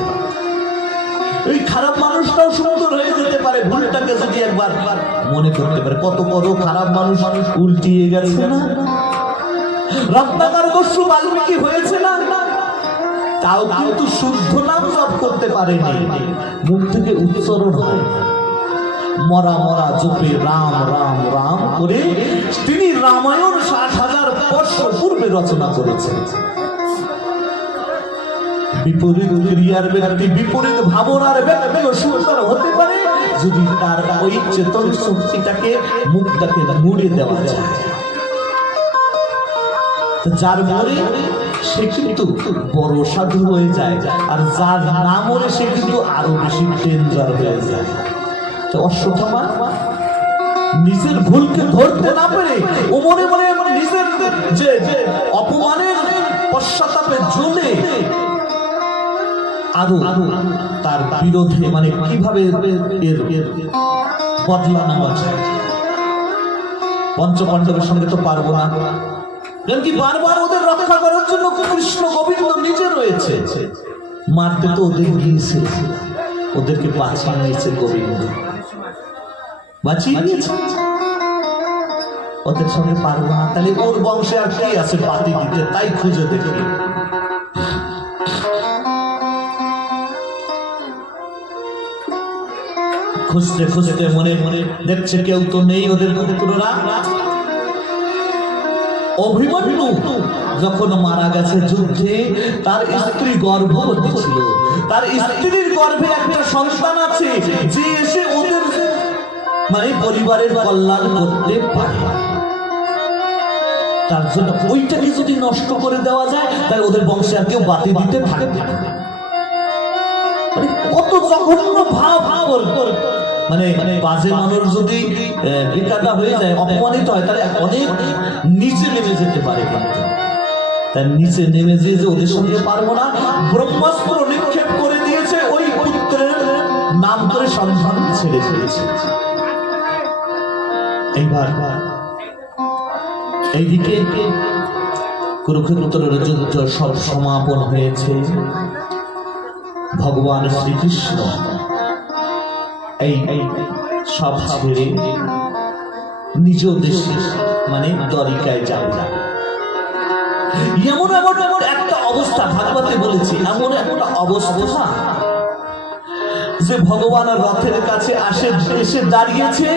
এই খারাপ মানুষটাও সুন্দর হয়ে যেতে পারে ভুলটাকে যদি একবার মনে করতে পারে। কত বড় খারাপ মানুষ উল্টিয়ে গেছে না, রত্নাকর দস্যু বাল্মীকি হয়েছে না, তাও কিন্তু শুদ্ধ নাম জপ করতে পারেনি, মুখ থেকে উচ্চারণ হয় মরা মরা জপে রাম রাম রাম করে তিনি রামায়ণ 60,000 বর্ষ পূর্বে রচনা করেছেন। বিপরীত ক্রিয়ার ব্যক্তি, বিপরীত ভাবনার ব্যক্তিও সুন্দর হতে পারে যদি তার ওই চেতন শক্তিটাকে, মুখটাকে মুড়ে দেওয়া যায়। যার মরে সে কিন্তু বড় সাধু হয়ে যায়, আর যার না মরে সে কিন্তু আরো বেশি ডেঞ্জার হয়ে যায়। তো অশ্বত্থামা নিজের ভুলকে ধরতে না পেরে ও মনে মনে নিজের যে অপমানের পশ্চাতাপে জ্বলে আরো তার বিরোধে, মানে কিভাবে এর বদলা নেওয়া যায়। পঞ্চপাণ্ডবের সঙ্গে তো পারবো না, কারণ কি বারবার ওদের রক্ষা করার জন্য কৃষ্ণ গোবিন্দ নিজে রয়েছে। মারতে তো ওদের গিয়েছে, ওদেরকে বাঁচিয়ে নিয়েছে গোবিন্দ, বাঁচিয়ে নিয়েছে। ওদের সঙ্গে পারবো না, তাহলে ওর বংশে আর কি আছে পাতি দিতে, তাই খুঁজে দেখি। খুঁজতে খুঁজতে মনে মনে দেখছে কেউ তো নেই ওদের পুত্ররা। অভিমন্যু যখন মারা গেছে যুদ্ধে, তার স্ত্রী গর্ভবতী ছিল, তার স্ত্রীর গর্ভে একটা সন্তান আছে যে এসে ওদের মানে পরিবারের কল্যাণ করতে পারে। তার জন্য ওইটাকে যদি নষ্ট করে দেওয়া যায়, তাই ওদের বংশে আর কেউ বাতি দিতে থাকবে না। মানে কত জঘন্য ভাব মানে বাজে মানুষ যদি বেকাদা হয়ে যায়, অপমানিত হয়, তাহলে অনেক নিচে নেমে যেতে পারে। তার নিচে নেমে যে ওদের সঙ্গে পারবো না, ব্রহ্মাস্ত্র নিক্ষেপ করে দিয়েছে, ওই পুত্রের নাম করে সন্ধান ছেড়ে ফেলেছে। এইবার এইদিকে কুরুক্ষেত্রের যুদ্ধ সব সমাপন হয়েছে। ভগবান শ্রীকৃষ্ণ এই সব ছেড়ে নিজ দেশে মানে দ্বারিকায় যাবে। এমন এমন এমন একটা অবস্থা ভাগবতে বলেছি, এমন একটা অবস্থা যে ভগবান রথের কাছে এসে দাঁড়িয়েছে,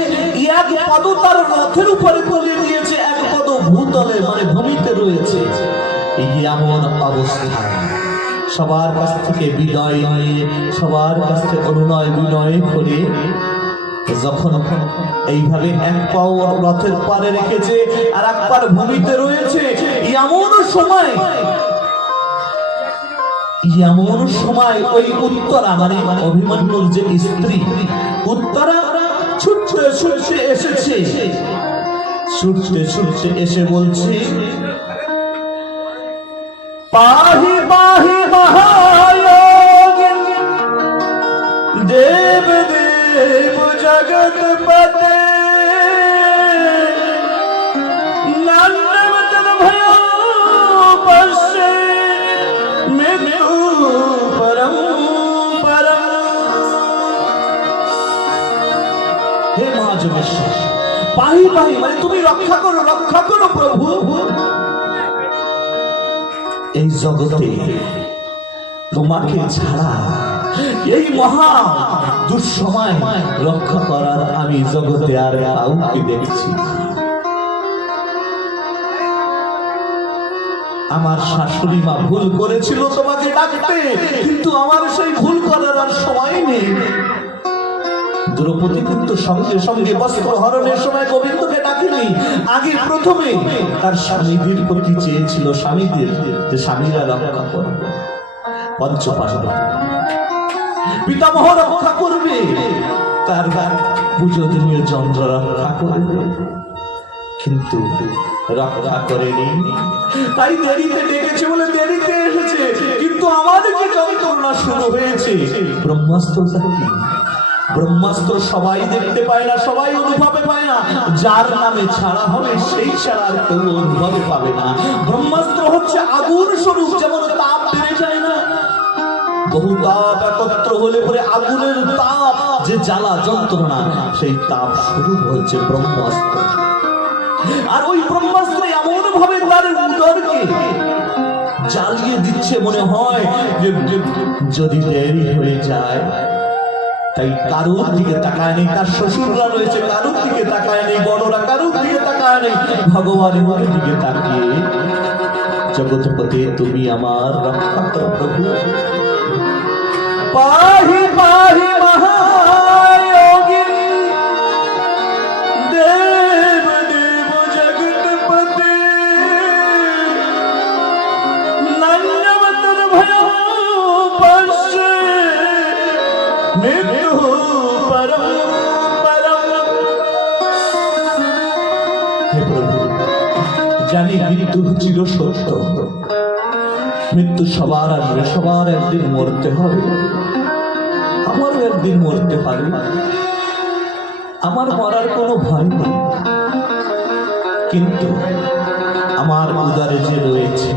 এক পদ তার রথের উপরে তুলে দিয়েছে, এক পদ ভূতলে মানে ভূমিতে রয়েছে। এই এমন অবস্থা সবার কাছ থেকে বিনয় নিয়ে, সবার কাছ থেকে অনুনয় বিনয় করে যখন এইভাবে এক পাও রথের পারে রেখেছে আর এক পার ভূমিতে রয়েছে, এমন সময় ওই উত্তরা মানে অভিমন্যুর যে স্ত্রী উত্তরা ছুটতে ছুটতে এসেছে, ছুটতে ছুটতে এসে বলছে, পাহি পাহি মহায়োগিন দেব দেব জগৎপতে নন্দমতন भयो পশ্যে মৃত্যু পরম পরম। হে মহাযোগেশ্বর, পাহি পাহি মানে তুমি রক্ষা করো প্রভু। এই জগতে তোমাকে ছাড়া এই মহা দুঃসময় রক্ষা করার আমি জগতে আর কাউকে দেখছি। আমার শাশুড়ি মা ভুল করেছিল তোমাকে ডাকতে, কিন্তু আমার সেই ভুল করার আর সময় নেই। দ্রৌপদী কিন্তু সঙ্গে সঙ্গে বস্ত্র হরণের সময় গোবিন্দকে ডাকেনি, আগে প্রথমে তার স্বামীদের প্রতি চেয়েছিল, স্বামীদের যে স্বামীরা রক্ষা করবে, পঞ্চপাশা পিতামহ রক্ষা করবে, তার পূজনীয় যন্ত্র রক্ষা করবে, কিন্তু রক্ষা করেনি। তাই দেরিতে ডেকেছে বলে দেরিতে এসেছে, কিন্তু আমাদের যে যন্ত্রণা শুরু হয়েছে। ব্রহ্মাস্ত্রটা কি? ব্রহ্মাস্ত্র সবাই দেখতে পায় না, সবাই অনুভবে পায় না। যার নামে ছাড়া হবে সেই ছাড়া আর কেউ অনুভবে পাবে না। ব্রহ্মাস্ত্র হচ্ছে আগুন স্বরূপ, যেমন তাপ বেড়ে যায় না, বহু তাপ একত্র হলে পরে আগুনের তাপ যে জ্বালা যন্ত্রণা, সেই তাপ স্বরূপ হচ্ছে ব্রহ্মাস্ত্র। আর ওই ব্রহ্মাস্ত্র এমন ভাবে তার উদরকে জ্বালিয়ে দিচ্ছে, মনে হয় যে যদি দেরি হয়ে যায়। তাই কারুর দিকে তাকায় নেই, তার শ্বশুররা রয়েছে কারুর দিকে তাকায় নেই, বড়রা কারুর দিকে তাকায় নেই, ভগবানের দিকে তাকিয়ে জগৎপতি তুমি আমার রক্ষা করো প্রভু। পাহি পাহি মহায়োগিন দেব দেব জগৎপতি নন্দমতন भयो পশ্যে মৃত্যু পরম পরম। হে প্রভু, জানি মৃত্যু চির সত্য, মৃত্যু সবার আসবে, সবার একদিন মরতে হবে, আমারও একদিন মরতে পারে, আমার মরার কোনো ভয় নেই। কিন্তু আমার উদারে যে রয়েছে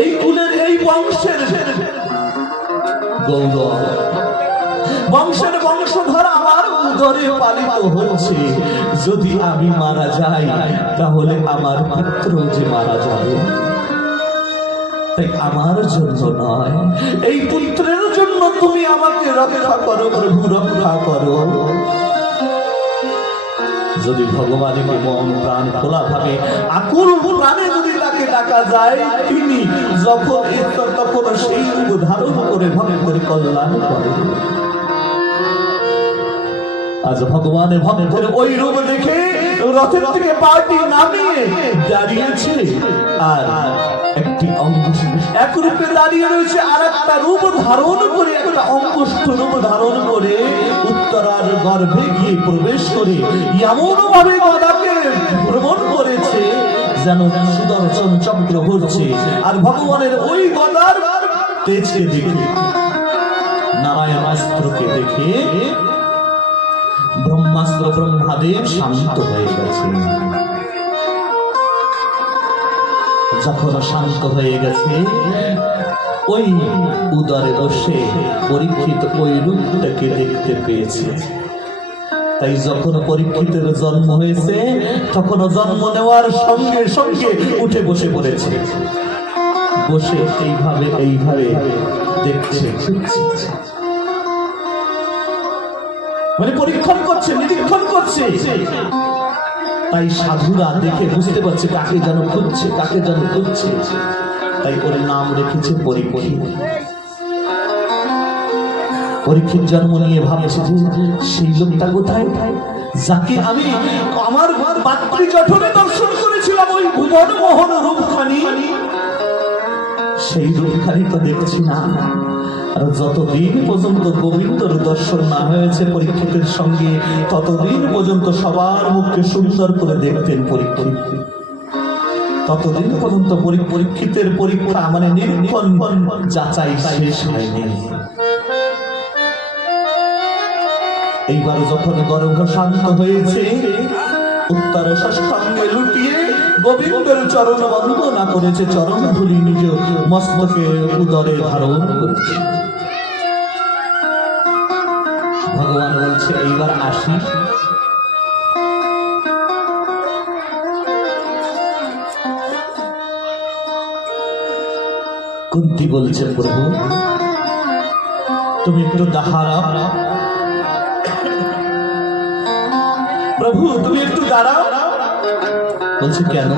এই কুলের এই বংশের গৌরব, বংশের বংশধর আমার উদরে পালিত হচ্ছে। যদি আমি মারা যাই তাহলে আমার পুত্র যে মারা যাবে। তাই আমার জন্য নয়, এই পুত্রের জন্য তুমি আমাকে রক্ষা করো প্রভু, রক্ষা করো। যদি ভগবানকে মন প্রাণ খোলা ভাবে আকুল প্রাণে যদি তাকে ডাকা যায়, তিনি যখন ইচ্ছা তখন সেই রূপ ধারণ করে ভক্তের কল্যাণ করে। আজ ভগবানের ভক্তের ওই রূপ দেখে রথের থেকে পাটি নামিয়ে দাঁড়িয়েছে, আর একটি এক রূপে দাঁড়িয়ে রয়েছে, আর একটা রূপ ধারণ করে, একটা অঙ্গুষ্ঠ রূপ ধারণ করে উত্তরার গর্ভে গিয়ে প্রবেশ করে এমন ভাবে গদাকে ভ্রমণ করেছে যেন সুদর্শন চক্র ঘুরছে। আর ভগবানের ওই গদার তেজকে দেখে, নারায়ণাস্ত্রকে দেখে ব্রহ্মাস্ত্র ব্রহ্মাদেব শান্ত হয়ে গেছে। যখন শান্ত হয়ে গেছে, ওই উদরে বসে পরীক্ষিত ওই রূপটাকে দেখতে পেয়েছে। তাই যখন পরীক্ষিতের জন্ম হয়েছে, তখন জন্ম নেওয়ার সঙ্গে সঙ্গে উঠে বসে পড়েছে, বসে এইভাবে এইভাবে দেখছে, মানে পরীক্ষণ করছে, নিরীক্ষণ করছে। তাই সাধুরা দেখে বুঝতে পারছে কাকে যেন খুঁজছে, কাকে যেন খুঁজছে। তাই ওর নাম রেখেছে পরীক্ষিত। পরীক্ষিত জন্ম নিয়ে ভাবছে যে সেই লোকটা কোথায়, যাকে আমি আমার মাতৃ জঠরে দর্শন করেছিলাম, ওই ভুবন মোহন রূপখানি, সেই রূপখানি তো দেখছি না। আর যতদিন পর্যন্ত গোবিন্দর দর্শন না হয়েছে পরীক্ষিতের সঙ্গে, ততদিন পর্যন্ত সবার মুখকে সুন্দর করে দেখতেন পরীক্ষিত। ততদিন পর্যন্ত পরীক্ষিতের পরীক্ষা মানে নিরীক্ষণ যাচাই শেষ হয়নি। এইবার যখন গর্ভ শান্ত হয়েছে, উত্তরে ষষ্ঠাঙ্গে লুটিয়ে গোবিন্দের চরণ বন্দনা করেছে, চরণ ধুলি নিজ মস্তকে উদরে ধারণ করেছে। ভগবান বলছে এইবার আসি। কুন্তি বলছে প্রভু তুমি একটু দাঁড়াও, প্রভু তুমি একটু দাঁড়াও। বলছে কেন?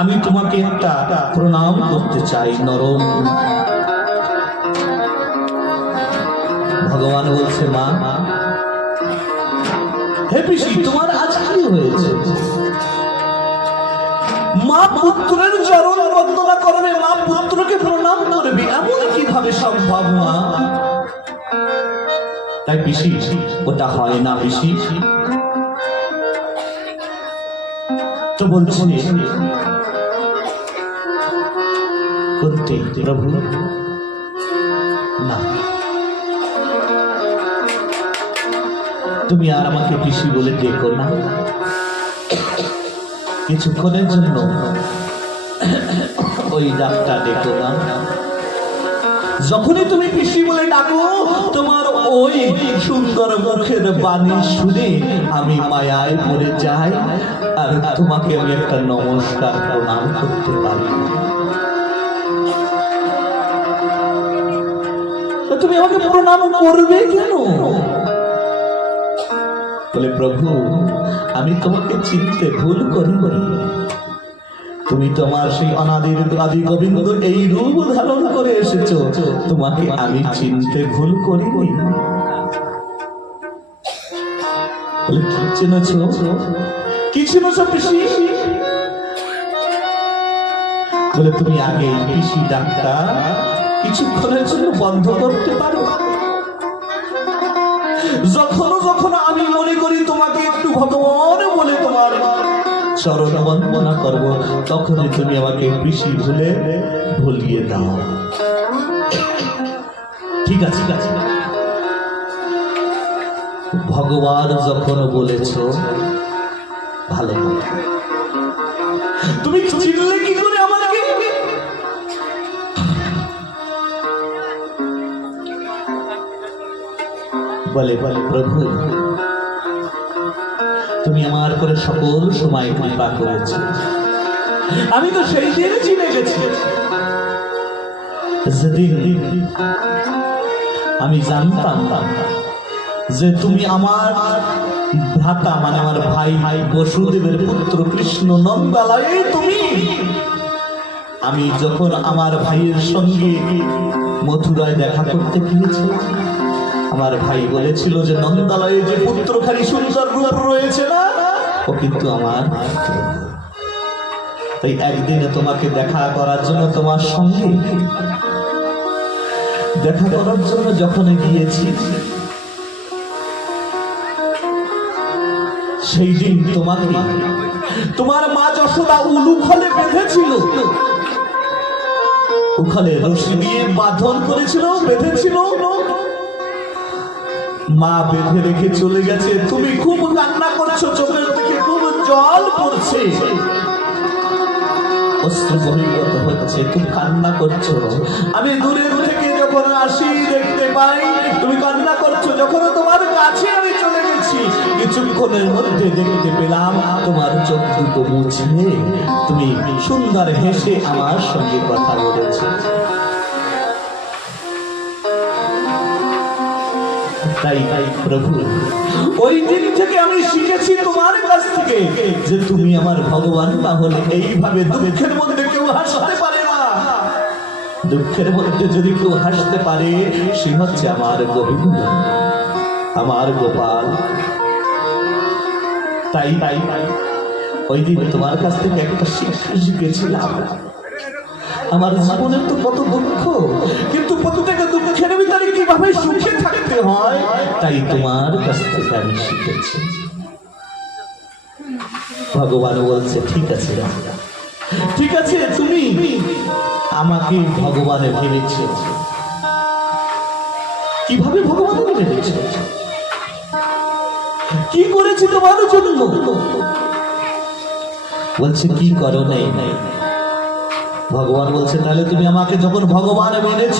আমি তোমাকে একটা প্রণাম করতে চাই নরম। ভগবান বলছে মা, হে পিসি তোমার আজ কি হয়েছে? মা পুত্রের চরণ বন্দনা করবে, মা পুত্রকে প্রণাম করবে, এমন কিভাবে সম্ভব মা? তাই পিসি ওটা হয় না পিসি। তো বলছি কুন্তি প্রভু না, তুমি আর আমাকে পিসি বলে ডেকো না, কিছুক্ষণের জন্য ওই ডাকটা ডেকো না। যখনই তুমি পিসি বলে ডাকো, তোমার ওই সুন্দর মুখের বাণী শুনে আমি মায়ায় পড়ে যাই, আর তোমাকে আমি একটা নমস্কার প্রণাম করতে পারি। তুমি আমাকে প্রণাম করবে কেন? বলে প্রভু আমি তোমাকে চিনতে ভুল করি। তুমি তোমার সেই অনাদির আদি গোবিন্দ এই রূপ ধারণ করে এসেছো, তোমাকে আমি চিনতে ভুল করিনি। বলে কি চিনেছ? কি চিনেছ পিসি? বলে তুমি আগে পিসি ডাকটা কিছুক্ষণের জন্য বন্ধ করতে পারো। যখন আমি মনে করি তোমাকে একটু ভগবান বলে তোমার চরণ বন্দনা করব, তখনই তুমি আমাকে পিসি ভুলিয়ে দাও। ঠিক আছে, ঠিক আছে। ভগবান যখন বলেছ ভালো করে, তুমি চিনলে কি করে আমাকে? বলে প্রভু তুমি আমার করে সকল সময় কৃপা করেছ, আমি তো সেই দিন চিনে গেছি যেদিন আমি জানতাম যে তুমি আমার ভ্রাতা মানে আমার ভাই বসুদেবের পুত্র কৃষ্ণ নন্দালয়ে তুমি। আমি যখন আমার ভাইয়ের সঙ্গে মথুরায় দেখা করতে গিয়েছি, আমার ভাই বলেছিল যে নন্দালয়ে যে পুত্রখানি সুন্দর রূপ রয়েছে না, ও কিন্তু আমার। তাই একদিনে তোমাকে দেখা করার জন্য, তোমার সঙ্গে দেখা করার জন্য যখন গিয়েছি, সেই দিন তোমাকে তোমার মা যশোদা উলুখলে বেঁধেছিল, উখলে রশি দিয়ে বাঁধন করেছিল, বেঁধেছিল। মা বেঁধে রেখে চলে গেছে, তুমি খুব কান্না করছো, চোখের থেকে খুব জল পড়ছে, অস্ত্র বহির্গত হচ্ছে, খুব কান্না করছো। আমি দূরে থেকে যখন আসি দেখতে পাই তুমি কান্না করছো। যখন তোমার কাছে আমি চলে গেছি, কিছুক্ষণের মধ্যে দেখতে পেলাম তোমার চোখ দুটো মুছে তুমি সুন্দর হেসে আমার সঙ্গে কথা বলেছো। তাই প্রভু, ওই দিন থেকে আমি শিখেছি তোমার কাছ থেকে যে তুমি আমার ভগবান না হলে এইভাবে দুঃখের মধ্যে কেউ হাসতে পারে না। দুঃখের মধ্যে যদি কেউ হাসতে পারে, সে হচ্ছে আমার গোবিন্দ, আমার গোপাল। তাই ওই দিন তোমার কাছ থেকে একটা শিক্ষা শিখেছিলাম। আমার জীবনের তো কত দুঃখ, কিন্তু প্রত্যেক দুঃখের ভিতরে কিভাবে সুখে থাকতে হয়, তাই তোমার কাছ থেকে আমি শিখেছি। ভগবান বলছে, ঠিক আছে, ঠিক আছে, তুমি আমাকে ভগবানে ভেবেছ। কিভাবে ভগবান ভেবেছ? কি করেছি তোমার জন্য? বলছে, কি করো নাই। ভগবান বলছে, তাহলে তুমি আমাকে যখন ভগবান মেনেছ,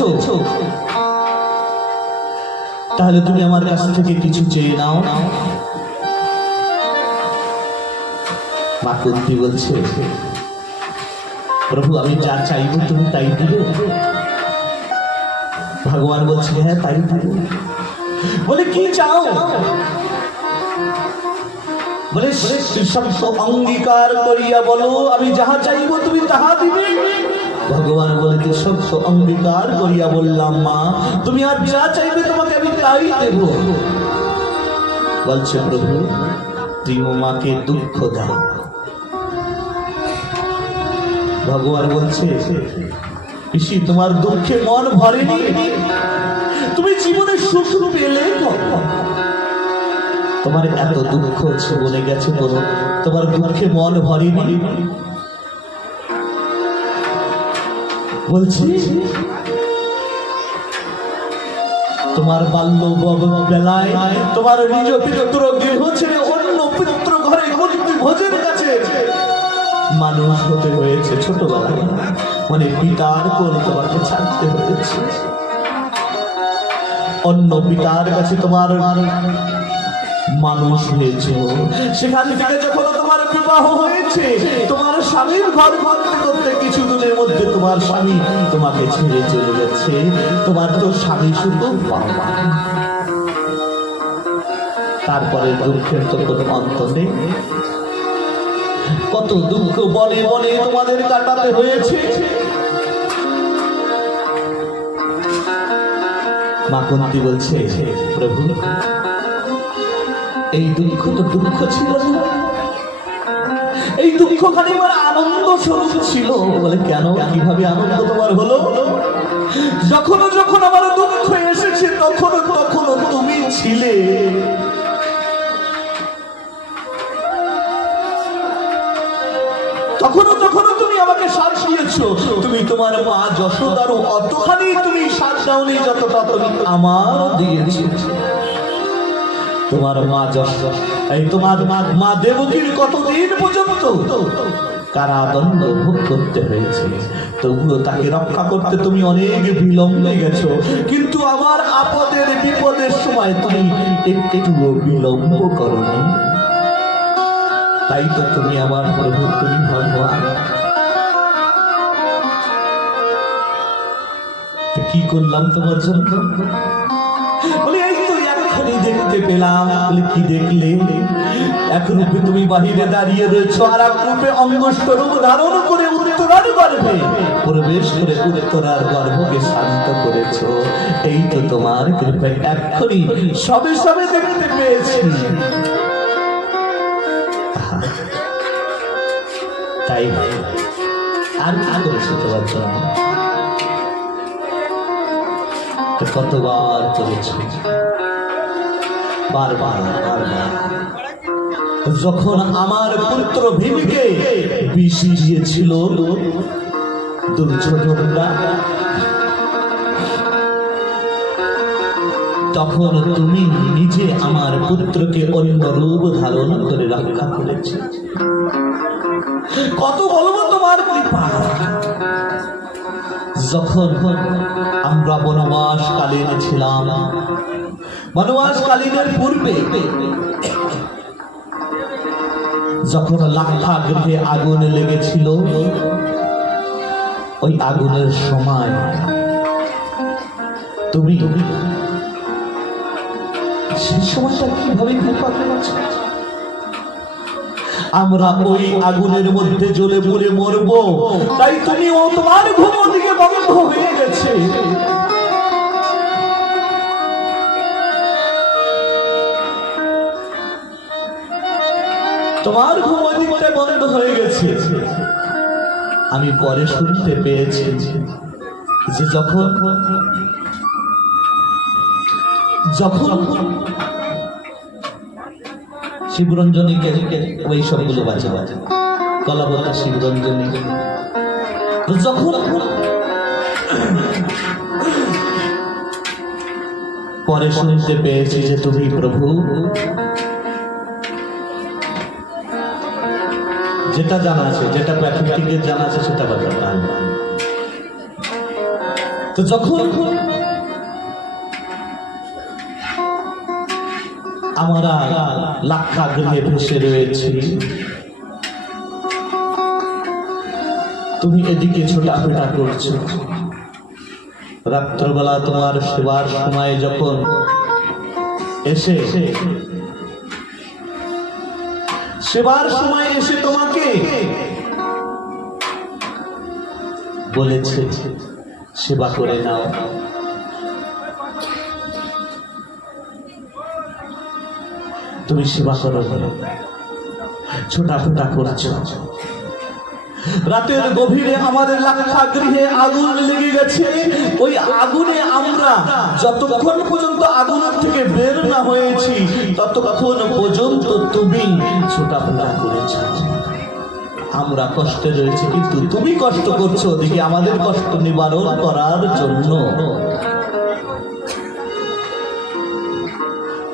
তাহলে তুমি আমার কাছ থেকে কিছু চেয়ে নাও। মা কুন্তি বলছে, প্রভু আমি যা চাইব তুমি তাই দিবে। ভগবান বলছে, হ্যাঁ তাই দিবে। বলে, কি চাও? বলে, অঙ্গীকার করিয়া বলো, আমি যাহা চাইব তুমি তাহা দিবে। ভগবান বলে, সত্য অঙ্গীকার করিয়া বললাম মা, তুমি আর যা চাইবে তোমাকে আমি তাই দেব। বলছে, প্রভু তুমি মাকে দুঃখ দাও। ভগবান বলছে, পিসি তোমার দুঃখে মন ভরেনি, তুমি জীবনে সুখ পেলে কখন? তোমার এত দুঃখ জীবনে গেছে, তোমার দুঃখে মন ভরেনি। বলছি, তোমার বাল্য বেলায় তোমার নিজ পিতৃ গৃহ ছেড়ে অন্য পিতৃ ঘরে ভোজের কাছে মানুষ হতে হয়েছে। ছোটবেলায় মানে পিতার কোল তোমাকে ছাড়তে হয়েছে, অন্য পিতার কাছে তোমার মানুষ হয়েছে। সেখান থেকে যখন তোমার বিবাহ হয়েছে, তোমার স্বামীর ঘর করতে করতে কিছুদিনের মধ্যে তোমার স্বামী তোমাকে ছেড়ে চলে গেছে। তোমার তো স্বামী শুধু বাবা। তারপরে দুঃখের তো কোনো অন্ত নেই। কত দুঃখ বলে বলে তোমাদের কাটাতে হয়েছে। মা কুন্তি বলছে, প্রভু এই দুঃখ তো দুঃখ ছিল না, এই দুঃখ খালি আমার আনন্দ স্বরূপ ছিল। বলে, কেন? কিভাবে আনন্দ তোমার হলো? যখন যখন আমার দুঃখ এসেছে তখন তুমি ছিলে। তখন তুমি আমাকে সাথ দিয়েছো। তুমি তোমার মা যশোদারও অতখানি তুমি সাথ দাওনি যতটা তুমি আমার দিয়েছো। তোমার মা যশোদা, এই তোমার মা দেবকীর কতদিন পর্যন্ত কারাদণ্ড ভোগ করতে হয়েছে, তবুও তাকে রক্ষা করতে তুমি অনেক বিলম্বে গেছো। কিন্তু আমার আপদের বিপদের সময় তুমি একটুও বিলম্ব করনি। তাই তো তুমি আমার প্রভু, তুমি ভগবান। কি করলাম তোমার জন্য? বলি, এই তো এখনই দেখতে পেলাম। বলে, কি দেখলে? এক রূপে তুমি বাহিরে দাঁড়িয়ে রয়েছো, আর এক রূপে অঙ্গস্বরূপ ধারণ করে উত্তরা আমার গর্ভে প্রবেশ করে উত্তরার গর্ভকে শান্ত করেছ। এই তো তোমার কৃপায় এক্ষুনি সবে সবে দেখতে পেয়েছি। তাই আর কি করেছে তোমার জন্য? কতবার করেছ, বারবার বারবার। যখন আমার পুত্র ভীমকে বিষ দিয়েছিল দুর্যোধনরা, তখন তুমি নিজে আমার পুত্রকে অন্য রূপ ধারণ করে রক্ষা করেছ। কত বলবো তোমার কৃপা। যখন আমরা বনবাসকালীন ছিলাম, বনবাসকালীনের পূর্বে যখন লাক্ষাগৃহে আগুন লেগেছিল, ওই আগুনের সময় তুমি সেই সময়টা কিভাবে কৃপা করেছ? আমরা ওই আগুনের মধ্যে জ্বলে পুড়ে মরবো, তাই তুমি ও তোমার ঘুম দিকে বন্ধ হয়ে গেছে। তোমার ঘুম দিকটা বন্ধ হয়ে গেছে। আমি পরে শুনতে পেয়েছি যে যখন শিবরঞ্জনীকে ওই সবগুলো বাজে বাজে গলা বলা শিবরঞ্জনী যখন পরে শুনতে পেয়েছি যে তুমি প্রভু, যেটা জানা আছে, যেটা প্রাকৃতিকের জানা আছে সেটা বাজে। তো যখন আমরা লাক্ষাগৃহে ভেসে রয়েছি, তুমি এদিকে ছোটাফেটা করছো। রাত্রবেলা তোমার সেবার সময় যখন সেবার সময় এসে তোমাকে বলেছে সেবা করে নাও, তুমি সেবা করো, ছোটাফেটা করছো। রাতের গভীরে আমাদের লাক্ষাগৃহে আগুন লেগে গেছে। ওই আগুনে আমরা যতক্ষণ পর্যন্ত আগুনের থেকে বের না হয়েছি ততক্ষণ পর্যন্ত তুমি ছোটাফেটা করেছো। আমরা কষ্টে রয়েছি, কিন্তু তুমি কষ্ট করছো ওদিকে আমাদের কষ্ট নিবারণ করার জন্য।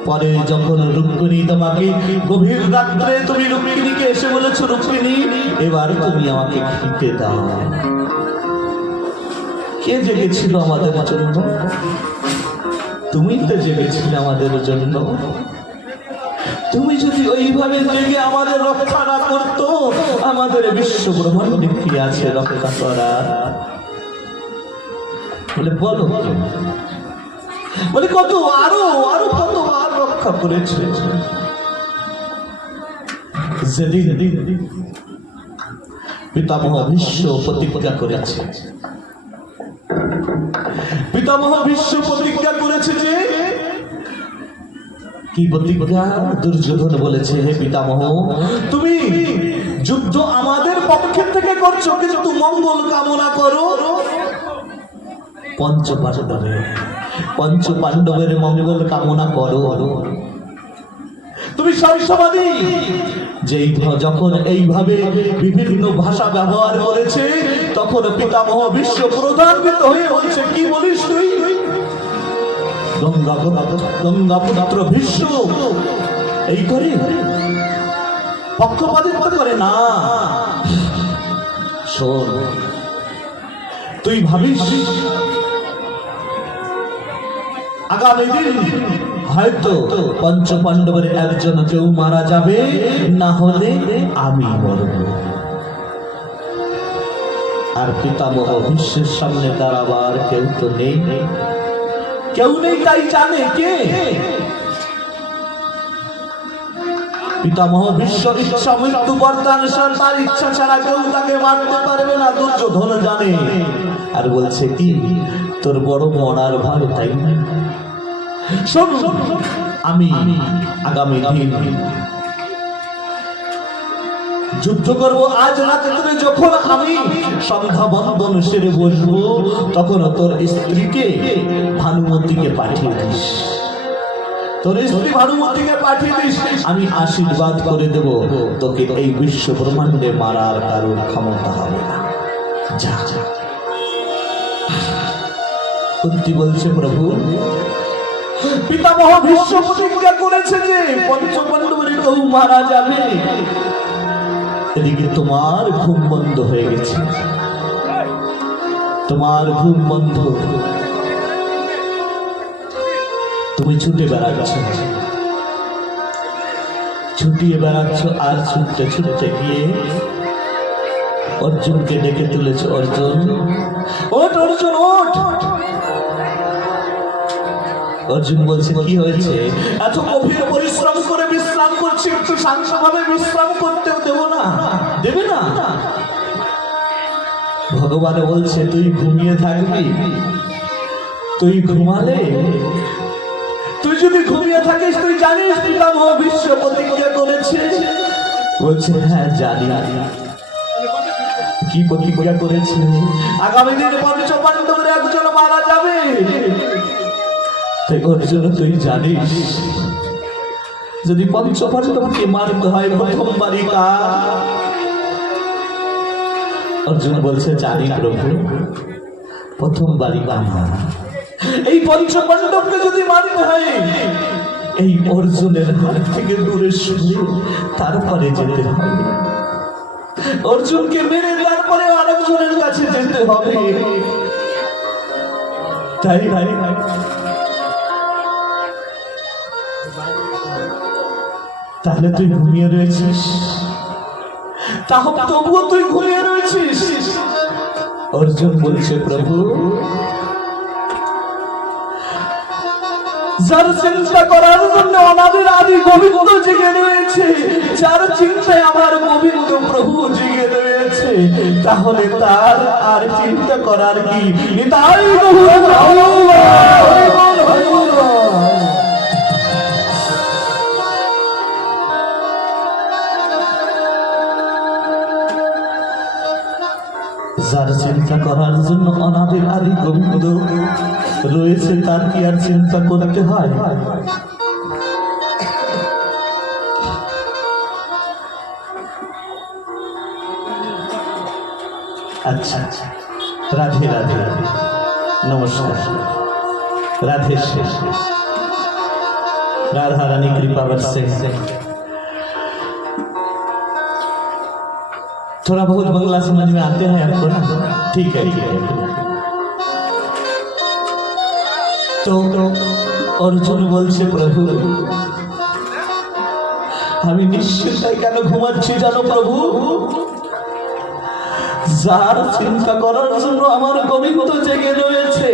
পরে যখন রুক্মিণী তোমাকে গভীর রাত্রে তুমি রুক্মিণীকে এসে বলেছো, রুক্মিণী এবার তুমি আমাকে খেতে দাও। কে জেগেছিল আমাদের জন্য? তুমি তো জেগেছিলে আমাদের জন্য। তুমি যদি ওইভাবে জেগে আমাদের রক্ষা না করতো, আমাদের বিশ্ব ব্রহ্মাণ্ডে কি আছে রক্ষা করা? বলে বলো, বলে কত আরো আরো কতবার রক্ষা করেছে। যেদিন পিতামহ ভীষ্ম প্রতিজ্ঞা করেছে, পিতামহ ভীষ্ম প্রতিজ্ঞা করেছে যে কি প্রতিজ্ঞা? দুর্যোধন বলেছে, হে পিতামহ, তুমি যুদ্ধ আমাদের পক্ষের থেকে করছো, কিন্তু মঙ্গল কামনা করো পঞ্চ পাণ্ডবের মঙ্গল কামনা করো। তুমি সর্বসমাধি যেই যখন এইভাবে বিভিন্ন ভাষা ব্যবহার করেছে, তখন পিতামহ ভীষ্ম প্রধানবিত হয়ে বলছে, কি বলিস তুই? গঙ্গাপুত্র ভীষ্ম এই করে পক্ষপাতিত্ব করে না। শোন, তুই ভাবিস আগামী দিন হয়তো পঞ্চ পাণ্ডবের একজন কেউ মারা যাবে, না হলে আমি মরব। আর পিতামহ ভীষ্মের সামনে দাঁড়াবার কেউ তো নেই, কেউ নেই। তাই জানে কে? পিতামহ ভীষ্ম ইচ্ছা মৃত্যু বরদান, তার ইচ্ছা ছাড়া কেউ তাকে মারতে পারবে না। দুর্যোধন জানে। আর বলছে কি, তোর বড় মরার ভালো, তাই না? শোন, আমি আগামী দিন যুদ্ধ করব। আজ রাত্রে যখন আমি সন্ধ্যা বন্দন সেরে বসবো, তখন তোর স্ত্রীকে ভানুমতিকে পাঠিয়ে দিস। তোর স্ত্রী ভানুমতিকে পাঠিয়ে দিস, আমি আশীর্বাদ করে দেব, তোকে এই বিশ্ব ব্রহ্মাণ্ডে মারার কারোর ক্ষমতা হবে না। যা যা। কুন্তী বলছে, প্রভু, পিতামহ ভীষ্ম প্রতিজ্ঞা করেছে যে পঞ্চপাণ্ডবের কেউ মারা যাবে। এদিকে তোমার ঘুম বন্ধ হয়ে গেছে, তোমার ঘুম বন্ধ, তুমি ছুটে বেড়াচ্ছ, ছুটিয়ে বেড়াচ্ছ। আর ছুটতে ছুটতে গিয়ে অর্জুনকে ডেকে তুলেছ। অর্জুন, ওঠ অর্জুন, ওঠ। অর্জুন বলছে, কি হয়েছে? এত গভীর পরিশ্রম করে বিশ্রাম করছি, একটু শান্তভাবে বিশ্রাম করতেও দেব না, দেবে না? ভগবান বলছে, তুই ঘুমিয়ে থাকবি। তুই ঘুমালে, তুই যদি ঘুমিয়ে থাকিস, তুই জানিস পিতামহ ভীষ্ম প্রতিজ্ঞা করেছে? বলছে, হ্যাঁ জানি। কি প্রতিজ্ঞা করেছে? আগামী দিনে পঞ্চপাণ্ডবের একজন মারা যাবে। অর্জুন, তুই জানিস যদি পঞ্চপাণ্ডবকে মারতে হয় প্রথমবারই কার? অর্জুন বলছে, জানি প্রভু, প্রথমবারই আমার। এই পঞ্চপাণ্ডবকে যদি মারতে হয়, এই অর্জুনের হাত থেকে দূরে সরে তারপরে যেতে হবে। অর্জুনকে মেরে দেওয়ার পরে আরেকজনের কাছে যেতে হবে। তাই ভাই, তাহলে তুই ঘুমিয়ে রয়েছিস, তাহলে তবুও তুই ঘুমিয়ে রয়েছিস। অর্জুন বলছে, প্রভু, যার চিন্তা করার জন্য আমাদের আদি গোবিন্দ জেগে রয়েছে, যার চিন্তায় আমার গোবিন্দ প্রভু জেগে রয়েছে, তাহলে তার আর চিন্তা করার কি? তাই যার চিন্তা করার জন্য অনাদির আদি গোবিন্দ রয়েছে, তার কি আর চিন্তা করতে হয়? আচ্ছা, রাধে রাধে, নমস্কার, राधे श्री राधा रानी कृपा बरसे। थोड़ा बहुत बंगला समझ में आते हैं आपको ना? ठीक है ठीक है। तो अर्जुन বলছে প্রভু আমি নিশ্চিন্তায় কেন ঘুমাচ্ছি জানো প্রভু? যার চিন্তা করার জন্য আমার গোবিন্দ জেগে রয়েছে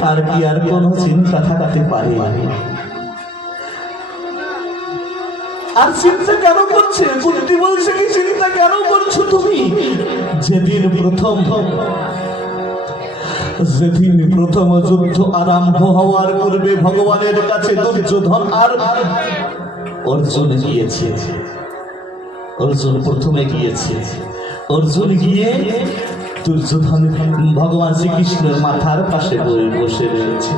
তার কি আর কোনো চিন্তা থাকতে পারে? আর চিন্তা কেন করছে? কুন্তি বলছে কি চিন্তা কেন করছো তুমি? যেদিন প্রথম যুদ্ধ আরম্ভ হওয়ার পূর্বে ভগবানের কাছে দুর্যোধন আর অর্জুন গিয়েছে। অর্জুন প্রথমে গিয়েছে। অর্জুন গিয়ে দুর্যোধন ভগবান শ্রীকৃষ্ণের মাথার পাশে বসে রয়েছে।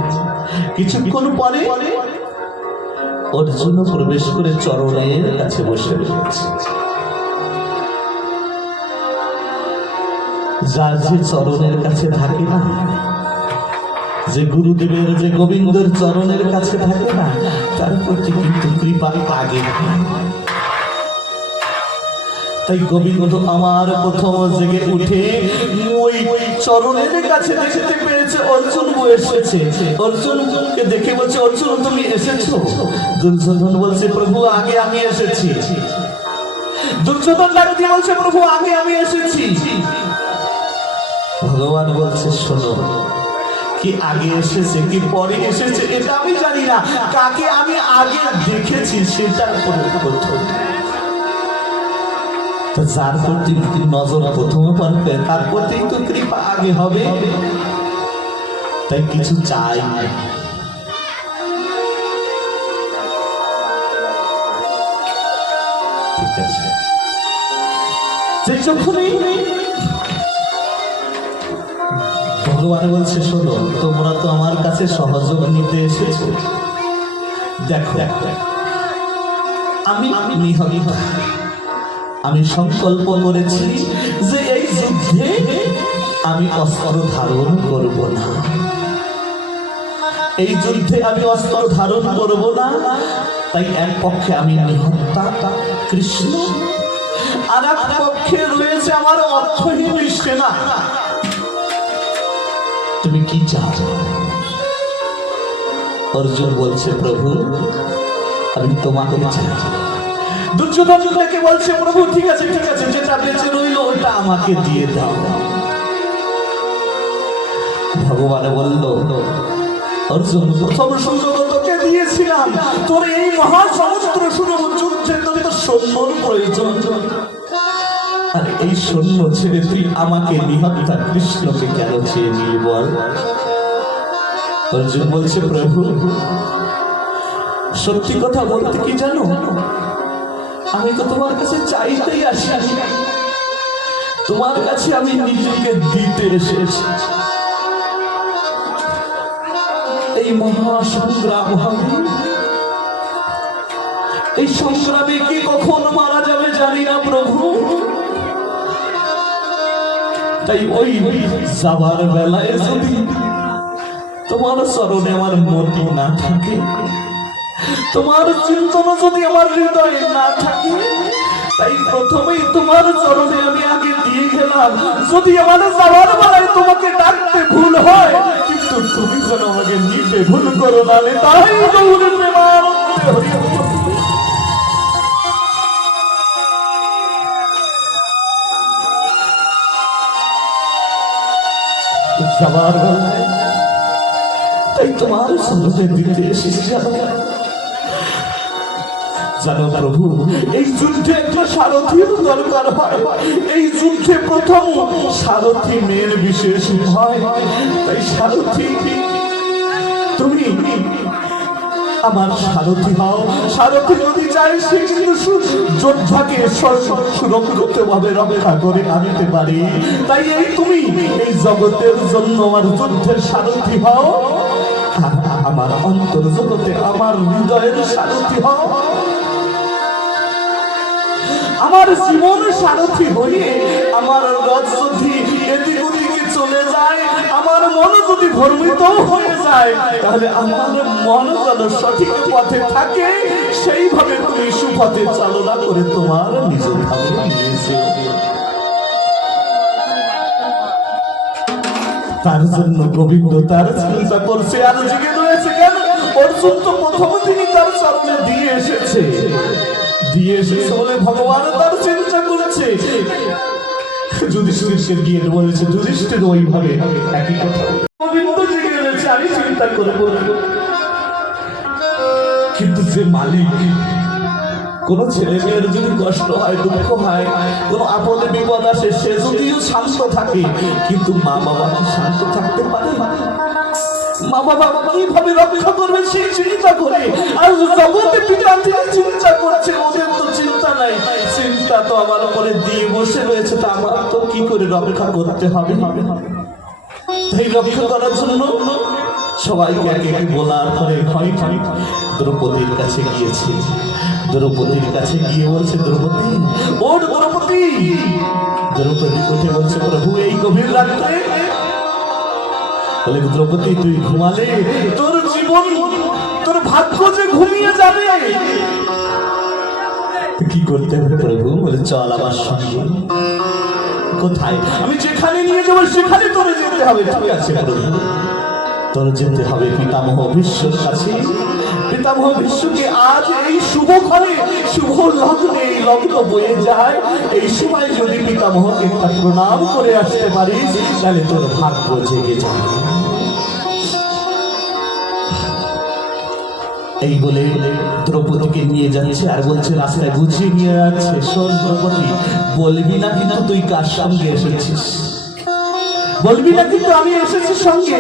কিছুক্ষণ পরে অর্জুন প্রবেশ করে চরণের কাছে বসে রয়েছে। যার যে চরণের কাছে থাকে না, যে গুরুদেবের যে গোবিন্দের চরণের কাছে থাকে না, তার প্রতি কিন্তু কৃপা আগে। তাই গোবিন্দ আমার প্রথম জেগে উঠে ওই চরণের কাছে দেখতে পেয়েছে অর্জুন এসেছে। অর্জুনকে দেখে বলছে অর্জুন তুমি এসেছো? দুর্যোধন বলছে প্রভু আগে আমি এসেছি। দুর্যোধন ডাক দিয়ে বলছে প্রভু আগে আমি এসেছি। ভগবান বলছে শোনো, কি আগে এসেছে কি পরে এসেছে এটা আমি জানি না, কাকে আমি আগে দেখেছি সেটা প্রথম। তো যার প্রতি নজর প্রথমে পড়বে তার প্রতি তো কৃপা আগে হবে। তাই কিছু চাই, ঠিক আছে, যে যখনই ভগবান বলছে শোনো, তোমরা তো আমার কাছে সহযোগ নিতে এসেছো, দেখো আমি নিহত, আমি সংকল্প করেছি যে এই যুদ্ধে আমি অস্ত্র ধারণ করব না, এই যুদ্ধে আমি অস্ত্র ধারণ করব না। তাই এক পক্ষে আমি নিহত্তা কৃষ্ণ, আর এক পক্ষে রয়েছে আমার অর্থহীন সেনা। তুমি কি চাও? অর্জুন বলছে প্রভু আমি তোমাকে চাই। দুর্যোধন যুদ্ধকে বলছে প্রভু ঠিক আছে ঠিক আছে, যেটা বেঁচে রইল ওটা আমাকে দিয়ে দাও। ভগবান বলল অর্জুন প্রথম সুযোগ তোকে দিয়েছিলাম, তোর এই মহাসমুদ্র সুযোগ যুদ্ধে তোর তো সৈন্যর প্রয়োজন, আর এই সৈন্য ছেড়ে তুই আমাকে নিহত্তা কৃষ্ণকে কেন চেয়ে নিলি বল? অর্জুন বলছে প্রভু সত্যি কথা বলতে কি জানো, আমি তো তোমার কাছে চাইতেই আসি, তোমার কাছে আমি নিজেকে দিতে এসেছি। এই মহাসংগ্রাম হবে, এই সংগ্রামে কি কখন মারা যাবে জানি না প্রভু। তাই ওই যাবার বেলায় যদি তোমার চরণে আমার মতি না থাকে, তোমার চিন্তন যদি আমার হৃদয়ে না থাকে, তাই প্রথমেই তোমার চরণে আমি আগে দিয়ে গেলাম। যদি আমার যাওয়ার বেলায় তোমাকে ডাকতে ভুল হয়, কিন্তু তুমি যেন আমাকে নিতে ভুল করো না। তাই গৌরের প্রেমানন্দে হরি হরি। যাওয়ার বেলায় তাই তোমার চরণে দিতে এসেছি। জানো প্রভু এই যুদ্ধে একটা সারথীর দরকার হয়, এই যুদ্ধে প্রথম সারথী মেন বিশেষ হয়। তাই সারথী তুমি আমার সারথী হও। সারথী যদি চাই সে কিন্তু যোদ্ধাকে সুরক্ষিত ভাবে রক্ষা করে আনতে পারি। তাই এই তুমি এই জগতের জন্য আমার যুদ্ধের সারথী হও, আমার অন্তর জগতে আমার হৃদয়ের সারথী হও, আমার জীবন সারথী হয়ে আমার রথ যদি এদিক ওদিকে চলে যায়, আমার মন যদি ভ্রমিত হয়ে যায়, তাহলে আমার মন যেন সঠিক পথে থাকে, সেইভাবে তুমি সুপথে চালনা করে তোমার নিজ ধামে নিয়েছে। তার জন্য গোবিন্দ তার চিন্তা করছে আর জেগে রয়েছে। কেন? অর্জুন তো প্রথম তিনি তার চরণে দিয়ে এসেছে বলে ভগবান তার চিন্তা করেছে। যুধিষ্ঠিরকে গিয়ে বলেছে, যুধিষ্ঠির ওইভাবে একই কথা গোবিন্দ জেগে রয়েছে, আমি চিন্তা করে বলবো। কিন্তু যে মালিক, কোন ছেলে মেয়ের যদি কষ্ট হয়, দুঃখ হয়, কোন আপদে বিপদ আসে, সে যদিও শান্ত থাকে, কিন্তু মা বাবা কি শান্ত থাকতে পারে? মা বাবা কিভাবে রক্ষা করবে সেই চিন্তা করে। আর জগতে পিতা তিনি চিন্তা করছে, ওদের তো চিন্তা নাই, চিন্তা তো আমার উপরে দিয়ে বসে রয়েছে, তা আমার তো কি করে রক্ষা করতে হবে। তাই রক্ষা করার জন্য সবাইকে একে একে বলার পরে হয় দ্রৌপদীর কাছে গিয়েছে। দ্রৌপদীর কাছে গিয়ে বলছে, দ্রৌপদী ও দ্রৌপদী। দ্রৌপদী উঠে বলছে, প্রভু এই গভীর রাত্রে বলে, দ্রৌপদী তুই ঘুমালে তোর জীবন, তোর ভাগ্য যে ঘুমিয়ে যাবে। কি করতে হবে প্রভু? বলে চল আমার সঙ্গে। কোথায়? আমি যেখানে নিয়ে যাবো সেখানে তোর যেতে হবে। ঠিক আছে প্রভু, তোর যেতে হবে পিতামহ ভীষ্মের কাছে। পিতামহ ভীষ্মকে আজ এই শুভ ঘরে, শুভ লগ্নে, এই লগ্ন বয়ে যায়, এই সময় যদি পিতামহকে একটা প্রণাম করে আসতে পারিস, তাহলে তোর ভাগ্য জেগে যাবে। এই বলে দ্রৌপদীকে নিয়ে যাচ্ছে আর বলছে রাস্তায় গুছিয়ে নিয়ে যাচ্ছে, শোন দ্রৌপদী, বলবি না কিন্তু তুই কার সঙ্গে এসেছিস, বলবি না কিন্তু আমি এসেছি সঙ্গে।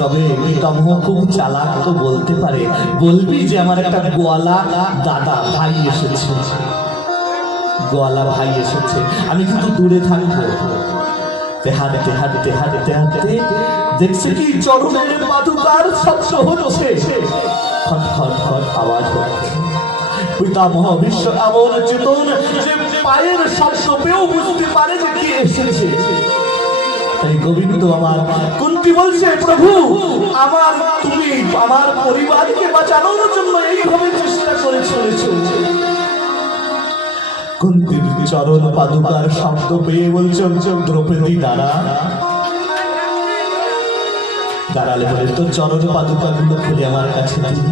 তবে পিতামহ খুব চালাক, তো বলতে পারে, বলবি যে আমার একটা গোয়ালা দাদা ভাই এসেছে, গোয়ালা ভাই এসেছে, আমি কিন্তু দূরে থাকবো। হাঁটতে হাঁটতে হাঁটতে হাঁটতে দেখছে কি চরণের পাদুকার শব্দ হচ্ছে, ফট ফট ফট আওয়াজ হচ্ছে। পিতামহ ভীষ্ম এমন চেতন যে পায়ের শব্দ পেয়েও বুঝতে পারে যে কি এসেছে। তাই গোবিন্দ আমার কুন্তি বলছে, প্রভু আমার তুমি আমার পরিবারকে বাঁচানোর জন্য এইভাবে চেষ্টা করে চলেছো। কুন্তির চরণ পাদুকার শব্দ পেয়ে বলছে, দ্রৌপদী দাঁড়া। দাঁড়ালে বলে, তো চরণ পাদুকা গুলো খুলে আমার কাছে দিন।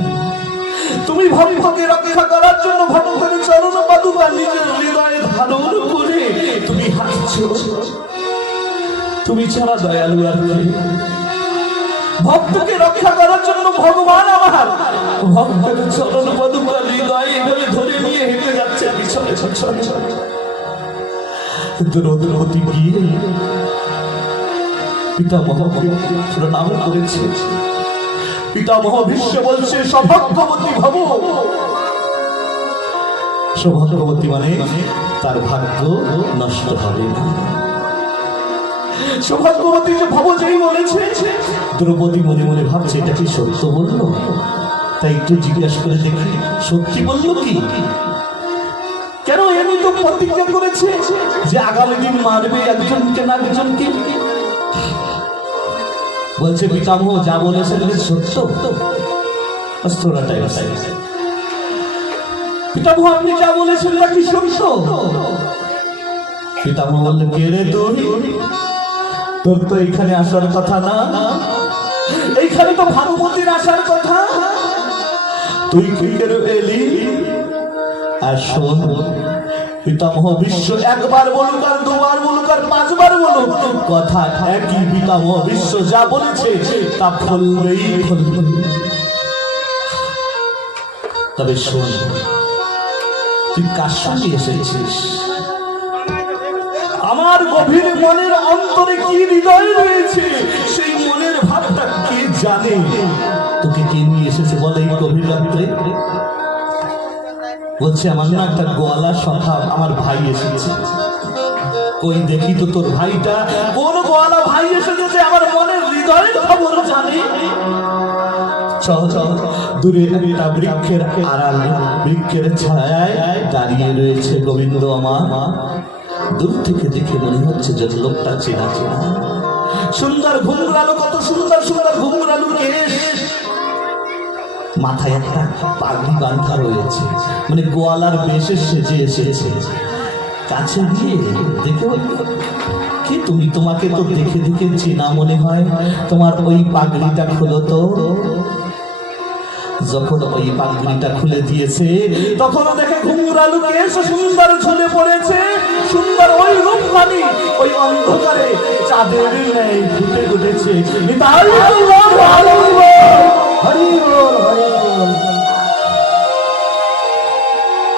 তুমি ভক্তকে রক্ষা করার জন্য ভক্তের চরণ পাদুকা নিজের হৃদয়ে ধারণ করে তুমি হাঁটছো। তুমি ছাড়া দয়ালু আর কে? ভক্তকে রক্ষা করার জন্য ভগবান আমার ভক্তের চরণ পাদুকা হৃদয়ে এভাবে ধরে নিয়ে হেঁটে যাচ্ছে পিছনে পিছনে। দ্রৌপদী গিয়ে পিতামহকে প্রণাম করেছে। পিতামহ ভীষ্ম বলছে, সৌভাগ্যবতী ভব। সৌভাগ্যবতী মানে তার ভাগ্য নষ্ট হবে না। সৌভাগ্যবতী যে ভব যেই বলেছে, দ্রৌপদী মনে মনে ভাবছে এটা কি সত্য বললো, তাই একটু জিজ্ঞাসা করে দেখি সত্যি বললো কি। কেন এমনি তো প্রতিজ্ঞা করেছে যে আগামী দিন মারবে একজনকে না একজনকে। বলছে পিতামহ যা বলেছেন সত্য। পিতামহ আপনি যা বলেছেন নাকি সত্য? পিতামহ বললেন, কে রে তুই? তোর তো এইখানে আসার কথা না, এইখানে তো ভানুমতির আসার কথা, তুই কি করে এলি? আর শোন, পিতামহ ভীষ্ম একবার বলুক আর দুবার বলুক আর পাঁচবার বলুক, কথা একই। পিতামহ ভীষ্ম যা বলেছে তা ফলবেই ফলবে। তবে শোন, তুই কার সঙ্গে এসেছিস? আমার গভীর মনের অন্তরে কি হৃদয় রয়েছে সেই মনের ভাবটা কে জানে। তোকে কে নিয়ে এসেছে বলে এই গভীর রাত্রে? বলছে, আমার না একটা গোয়ালা সখা আমার ভাই এসেছে। কই দেখি তো তোর ভাইটা, কোন গোয়ালা ভাই এসেছে যে আমার মনের হৃদয়ের খবর জানে? চল চল, দূরে একটা বৃক্ষের আড়াল, বৃক্ষের ছায়ায় দাঁড়িয়ে রয়েছে গোবিন্দ আমার। দূর থেকে দেখে মনে হচ্ছে যে লোকটা চেনা চেনা, সুন্দর ঘুমরালো, কত সুন্দর সুন্দর ঘুমরালো কেশ, মাথায় একটা পাগড়ি বাঁধা রয়েছে, মানে গোয়ালার বেশে সেজে এসেছে। কাছে গিয়ে দেখে কি তুমি, তোমাকে তো দেখে দেখে চেনা মনে হয়, তোমার ওই পাগড়িটা খুলো তো। যখন ওই পাগড়িটা খুলে দিয়েছে তখন দেখে ঘুমরালু কেশ সুন্দর ঝুলে পড়েছে, সুন্দর ওই রূপখানি ওই অন্ধকারে চাঁদের ন্যায় ফুটে উঠেছে।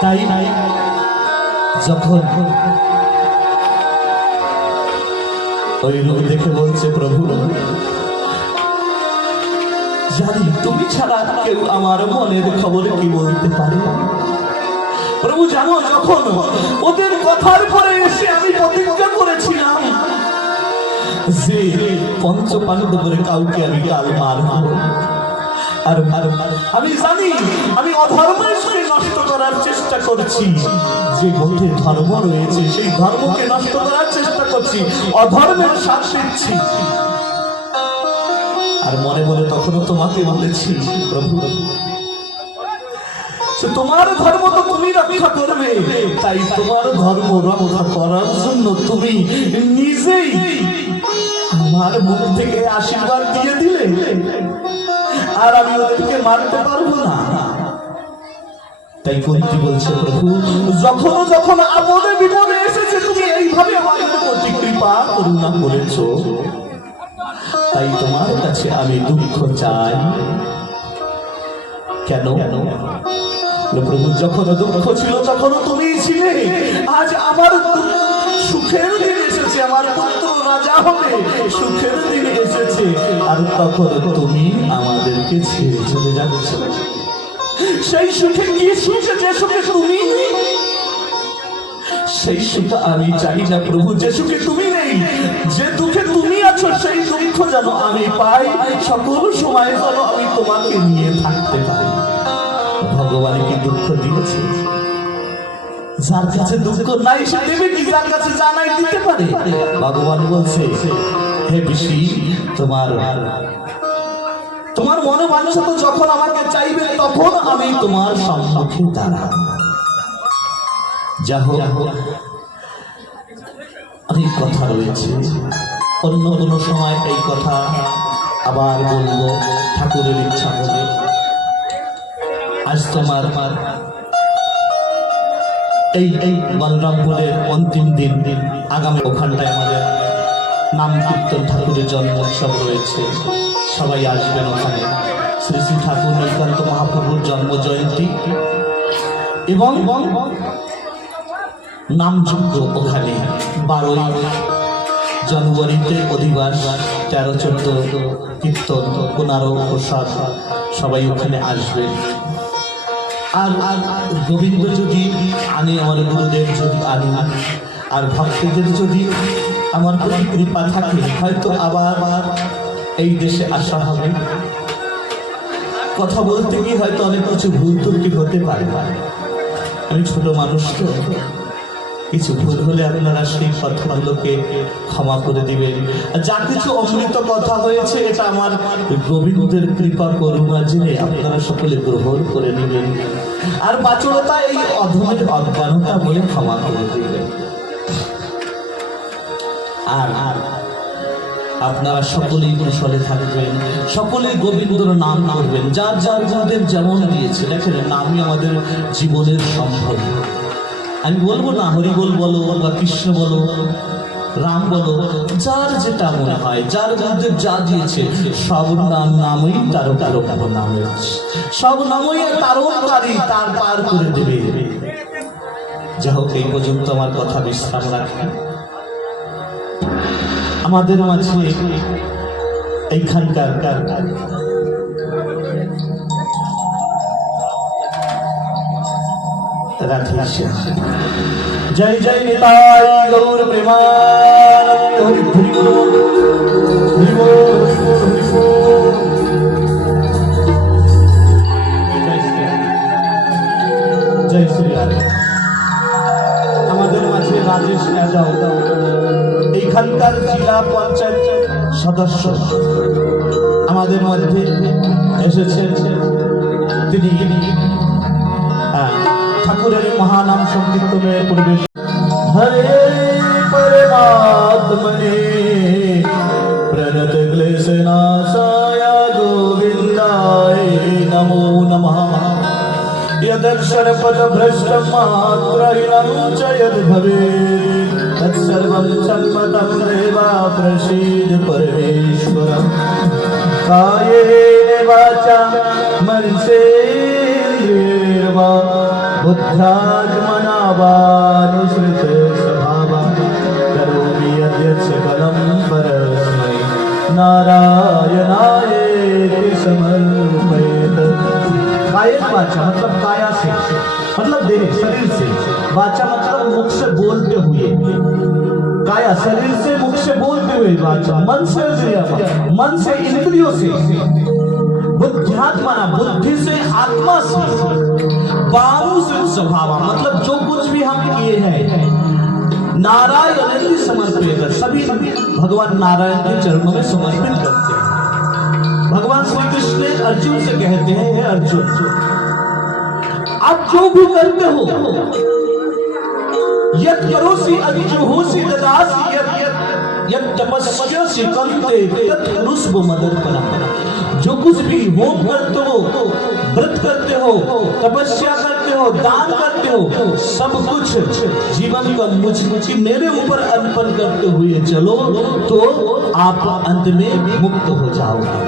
তাই নাই যখন ওই রূপ দেখে বলছে, প্রভু জানি তুমি ছাড়া কেউ আমার মনের খবর কি বলতে পারে। প্রভু জানো, যখন ওদের কথার পরে এসে আমি প্রতিজ্ঞা করেছিলাম যে পঞ্চ পাণ্ডবের কাউকে আমি কাল মারব, আর আমি জানি আমি অধর্মকে নষ্ট করার চেষ্টা করছি, যে মধ্যে ধর্ম রয়েছে সেই ধর্মকে নষ্ট করার চেষ্টা করছি, অধর্মের সাথ দিচ্ছি। আর মনে মনে তখনও তোমাকে বলেছি, প্রভু তোমার ধর্ম তো তুমি রক্ষা করবে, তাই তোমার ধর্ম রক্ষা করার জন্য তুমি নিজেই আমার মুখ থেকে আশীর্বাদ দিয়ে দিলে, আর আমি ওদেরকে মারতে পারবো না। তাই কুন্তি বলছে, প্রভু যখন যখন আপদে বিপদে এসেছে তুমি এইভাবে আমাদের প্রতি কৃপা করুণা করেছো, তাই তোমার কাছে আমি দুঃখ চাই। কেন? প্রভু, যখন দুঃখ ছিল তখনও তুমি ছিলে। আজ আমার সুখের দিন এসেছে, আমার পুত্র রাজা হবে, সুখের দিন এসেছে, আর তখন তুমি আমাদেরকে ছেড়ে চলে যাচ্ছ। সেই সুখে কি সুখে, যে সুখে তুমি নেই, সেই সুখ আমি চাই না প্রভু, যে সুখে তুমি নেই, যে দুঃখে তুমি আছো, সেই দুঃখ যেন আমি পাই, সকল সময় যেন আমি তোমাকে নিয়ে থাকতে পারি। ভগবান কি দুঃখ দিয়েছে? যার কাছে দুঃখ নাই সে দেবে কি? যার কাছে যা নাই দিতে পারে। ভগবান বলছে, হে ঋষি, তোমার মনে বাঞ্ছিত যখন আমাকে চাইবে তখন আমি তোমার সম্মুখে দাঁড়াব। যা হোক, অনেক কথা রয়েছে, অন্য কোনো সময় এই কথা আবার বলবো, ঠাকুরের ইচ্ছা হবে। আজ তোমার এই বলরামপুরের অন্তিম দিন, আগামী ওখানটায় আমাদের নাম কীর্তন ঠাকুরের জন্ম উৎসব রয়েছে, সবাই আসবেন ওখানে। শ্রী শ্রী ঠাকুর নীলকান্ত মহাপ্রভুর জন্ম জয়ন্তী এবং নামযজ্ঞ ওখানে 12 জানুয়ারিতে অধিবাস, 13-14 কীর্তন, 15 প্রসাদ, সবাই ওখানে আসবেন। আর গোবিন্দ যদি আনে, আমার গুরুদেব যদি আনে, আর ভক্তদের যদি আমার প্রতি কৃপা থাকে, হয়তো আবার এই দেশে আসা হবে। কথা বলতে গিয়ে হয়তো অনেক কিছু ভুল ত্রুটি হতে পারে, আমি ছোট মানুষ তো, কিছু ভুল হলে আপনারা সেই কথাগুলোকে ক্ষমা করে দিবেন। যা কিছু অমৃত কথা হয়েছে, এটা আমার গোবিন্দের কৃপা করুণা জেনে আপনারা সকলে গ্রহণ করে নেবেন, আর বাচলতা এই অধমের অজ্ঞানতা বলে ক্ষমা করে দিবেন। আর আপনারা সকলেই কুশলে থাকবেন, সকলেই গোবিন্দর নাম করবেন, যার যার যাদের যেমন দিয়েছে। দেখেন, নামই আমাদের জীবনের সম্ভব। আমি বলবো না হরিবোল বলো বা কৃষ্ণ বলো, রাম বলো, যার যেটা মনে হয়, যার যাদের যা দিয়েছে, সব নামই তার নামের, সব নামই তারকারী, তার পার করে দেবে। যা হোক, এই পর্যন্ত আমার কথা বিশ্রাম রাখি। আমাদের মাঝে এইখানকার রাধে শ্যাম। জয় জয় নিতাই গৌর প্রেমানন্দ, হরি হরি বল, হরি বল, হরি বল। জয় শ্রী রাধে। আমাদের মাঝে রাজেশ যাদব, এইখানকার জেলা পঞ্চায়েত সদস্য আমাদের মধ্যে এসেছেন। তিনি ঠাকুরের মহানাম সংকীর্তনের পরিবেশ। হরে পরমাত্মনে প্রণত ক্লেশনাশায় গোবিন্দায় নমো নমঃ। यदक्षर पद भ्रष्ट मात्रहीनं च यद् भवेत् तत्सर्वं सन्मतं देवा प्रसीद परमेश्वर। कायेन वाचा मनसेन्द्रियैर्वा बुद्ध्यात्मना वानुसृत स्वभावात् करोमि यद्यत् सकलं परस्मै नारायणायेति समर्पयेत्। कायेन वाचा मतलब काया से, मतलब देह शरीर से, वाचा मतलब मुख से बोलते हुए, काया शरीर से मुख से बोलते हुए वाचा, मन से मन से इंद्रियों से, बुद्ध्यात्मा बुद्धि से, आत्मा से, वायु से स्वभाव मतलब जो कुछ भी हम किए हैं नारायण की समर्पित, सभी भगवान नारायण के चरणों में समर्पित करते हैं। भगवान श्री कृष्ण अर्जुन से कहते हैं, हे अर्जुन, आप जो भी करते हो, यत् करोसि अजुहोसि ददासि यत् तपस्यसि कंते तत् कुरुष्व मदर्पणम्। जो कुछ भी होम करते हो, व्रत करते हो, तपस्या करते हो, दान करते हो, सब कुछ जीवन का मुझ मेरे ऊपर अर्पण करते हुए चलो, तो आप अंत में मुक्त हो जाओगे।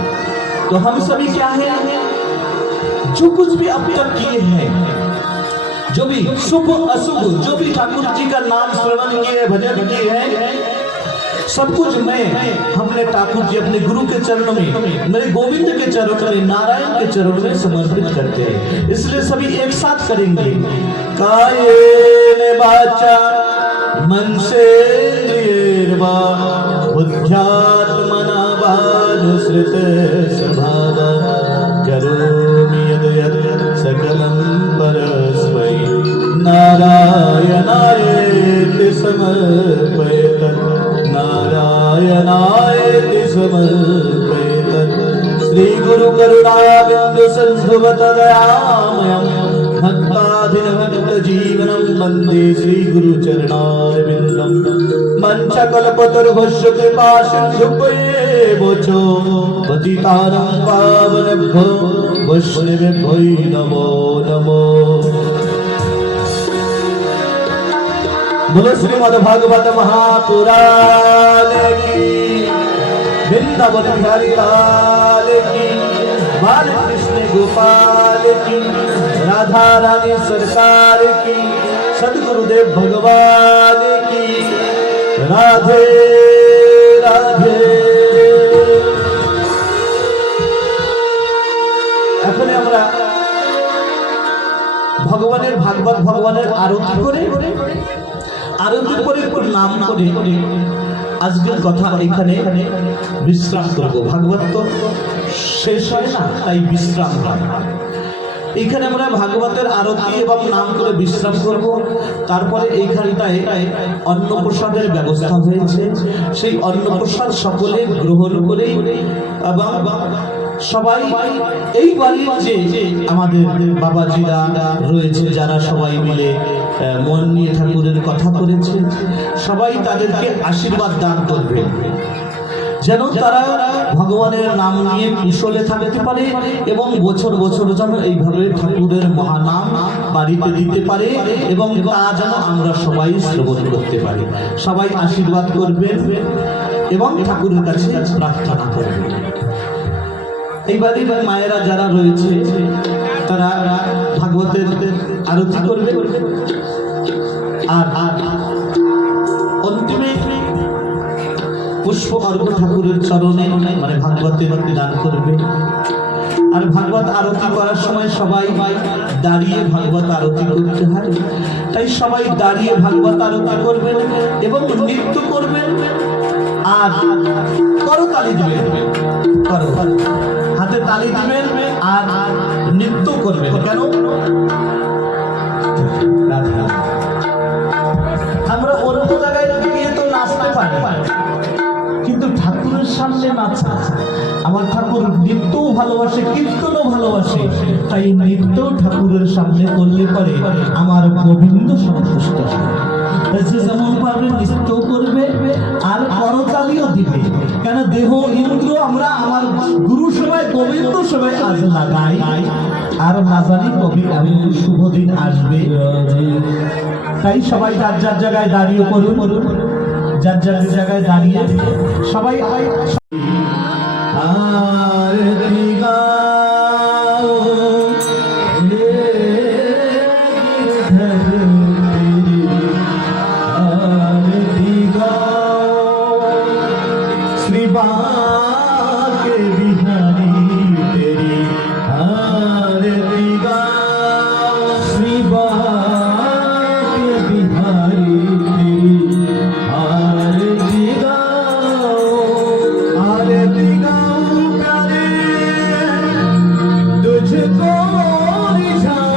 तो हम सभी क्या है? जो कुछ भी अब तक किए हैं, जो भी शुभ अशुभ, जो भी ठाकुर जी का नाम श्रवण किए, भजन किए हैं, सब कुछ मैं हमने ठाकुर जी अपने गुरु के चरणों में, मेरे गोविंद के चरणों में, नारायण के चरणों में समर्पित करते हैं। इसलिए सभी एक साथ करेंगे। कायेन वाचा मनसेन्द्रियैर्वा बुद्ध्यात्मना वानुसृत स्वभावा करोमि यद् यद् सकलं परस्मै नारायणायेति समर्पयेत् नारायणायेति समर्पयेत्। श्री गुरु करुणाबिन्दु संभवत दयामयं भक्ताधिनभक्त जीवनं वन्दे श्री गुरु चरणारविन्दं। मंचकल्पतरुभ्यश्च कृपा सिन्धुभ्येव च पतितानां पावनेभ्यो वैष्णवेभ्यो नमो नमो। बोलो श्रीमद् भागवत महापुराण की, वृंदावन बिहारी लाल की, बाल कृष्ण गोपाल की, राधा रानी सरकार की, सदगुरुदेव भगवान की। राधे राधे। এখন আমরা ভগবানের ভাগবত ভগবানের আরতি করে একটু নাম করে আজকের কথা এখানে বিশ্রাম করব। ভাগবত তো শেষ হয় না, তাই বিশ্রাম হয়। এইখানে আমরা ভাগবতের আরতি এবং নাম করে বিশ্রাম করব। তারপরে এইখানটায় অন্নপ্রসাদের ব্যবস্থা হয়েছে। সেই অন্নপ্রসাদ সকলে গ্রহণ করে এবং সবাই এই বাড়ির যে আমাদের বাবাজিরা রয়েছে, যারা সবাই মিলে মন নিয়ে ঠাকুরের কথা করেছে, সবাই তাদেরকে আশীর্বাদ দান করবে, যেন তারা ভগবানের নাম নিয়ে কুশলে থাকতে পারে এবং বছর বছর যেন এইভাবে ঠাকুরের মহানাম বাড়িতে দিতে পারে এবং তা যেন আমরা সবাই শ্রবণ করতে পারি। সবাই আশীর্বাদ করবেন এবং ঠাকুরের কাছে প্রার্থনা করবেন। এই বাড়ির মায়েরা যারা রয়েছে তারা ভাগবতের আরতি করবে আর অন্তিমে পুষ্প অর্ঘ ঠাকুরের চরণে মানে ভাগবতের দান করবে। আর ভাগবত আরতি করার সময় সবাই দাঁড়িয়ে ভাগবত আরতি করতে হয়, তাই সবাই দাঁড়িয়ে ভাগবত আরতি করবেন এবং নৃত্য করবেন আর করতালি দিবেন, হাতে তালি দিবেন আর নৃত্য করবেন। কেন? আমরা অন্য জায়গায় গিয়ে তো নাচতে পারি, কিন্তু ঠাকুরের সামনে নাচা, আমার ঠাকুর নৃত্যও ভালোবাসে, কীর্তনও ভালোবাসে, তাই নৃত্য ঠাকুরের সামনে করলে পরে আমার গোবিন্দ সন্তুষ্ট হয়। যেমন পারবে নৃত্য করবে আর করতালিও দিবে। কেন? দেহ ইন্দ্র আমরা আমার গুরু সবাই গোবিন্দ সবাই আজ লাগাই আর না জানি কবি আমি শুভ দিন আসবে। তাই সবাই যার যার জায়গায় দাঁড়িয়ে করুন, যার যার জায়গায় দাঁড়িয়ে সবাই আরতি গাও হে ধরতি, आरती गाओ श्री बाके बिहारी तेरी, आरती गाओ श्री बाके बिहारी तेरी, आरती गाओ प्यारे तुझको रिझाओ।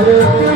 Hare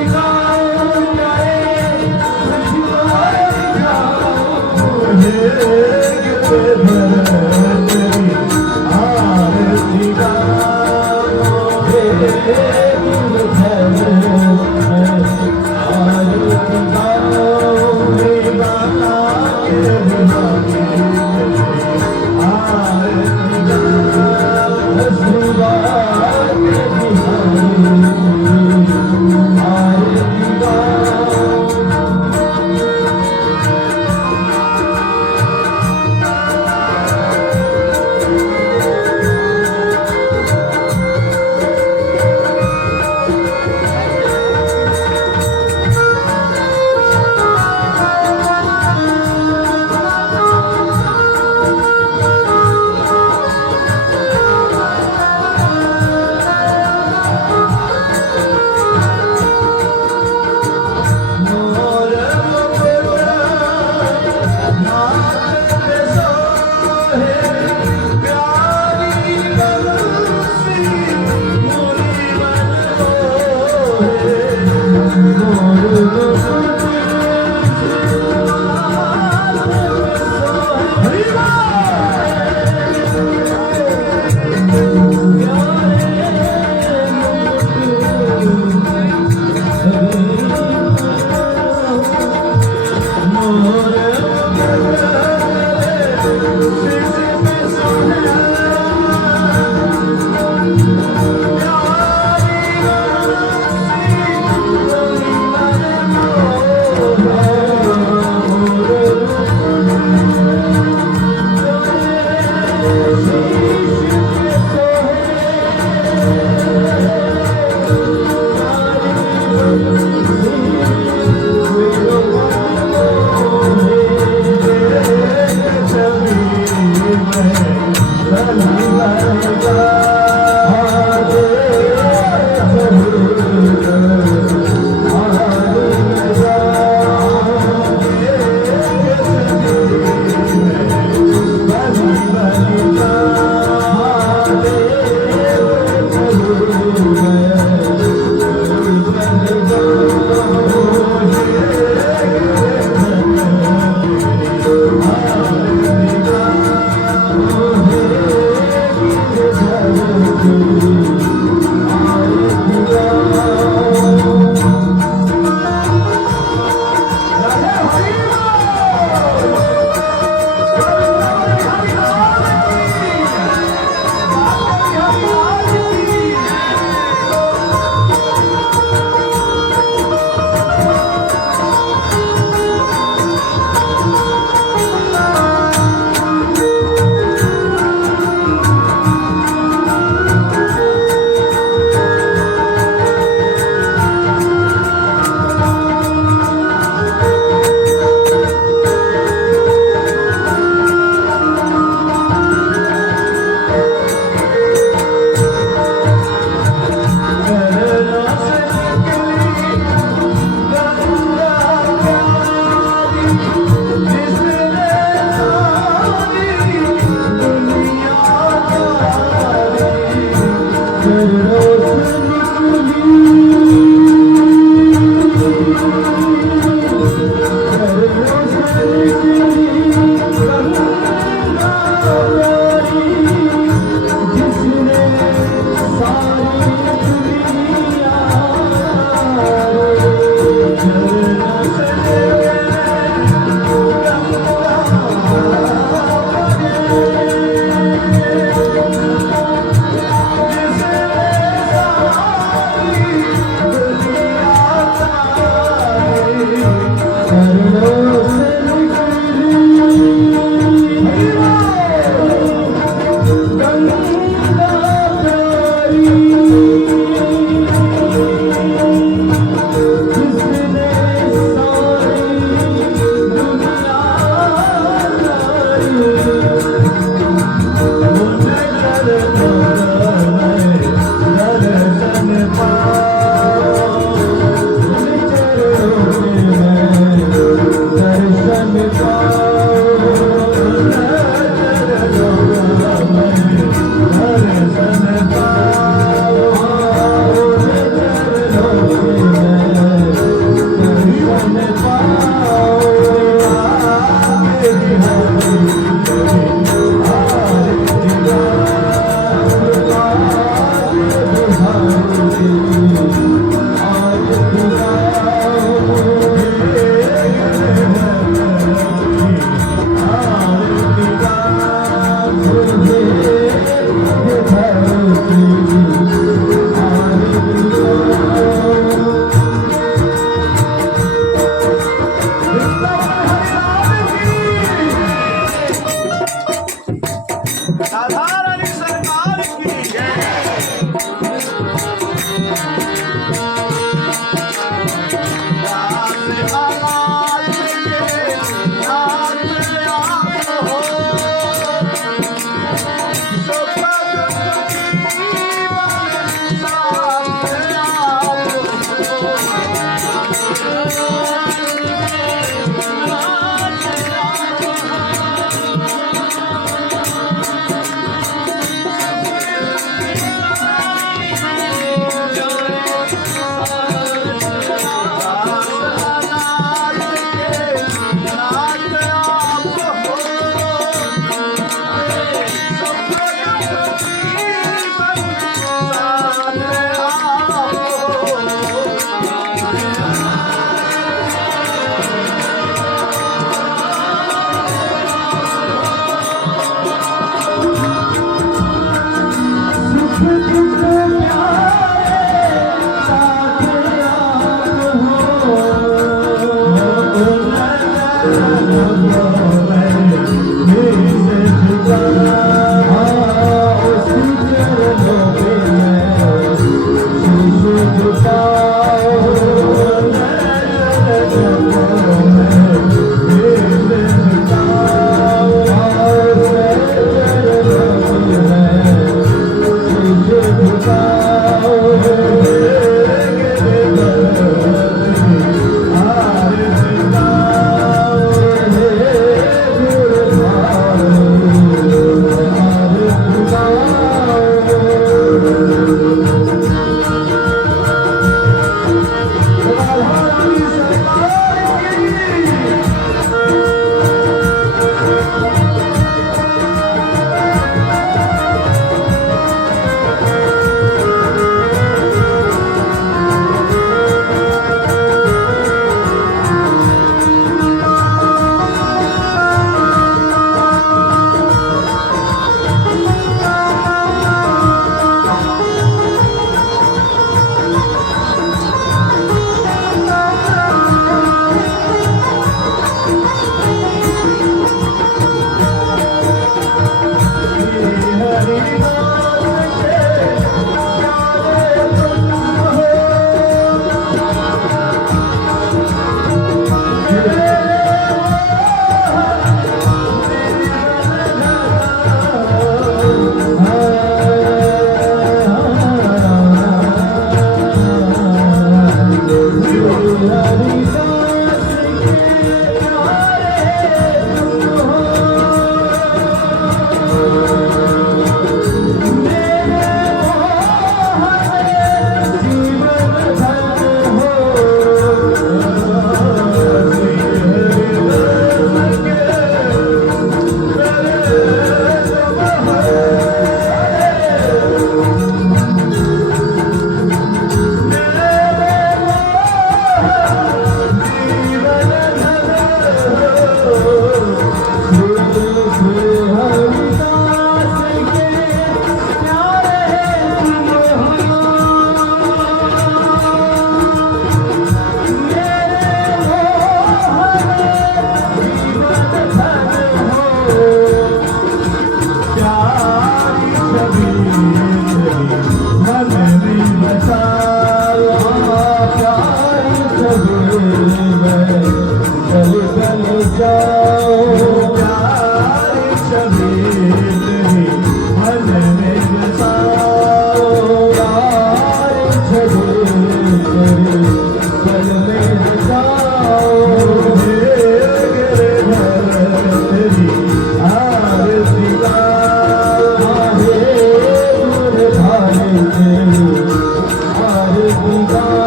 Hare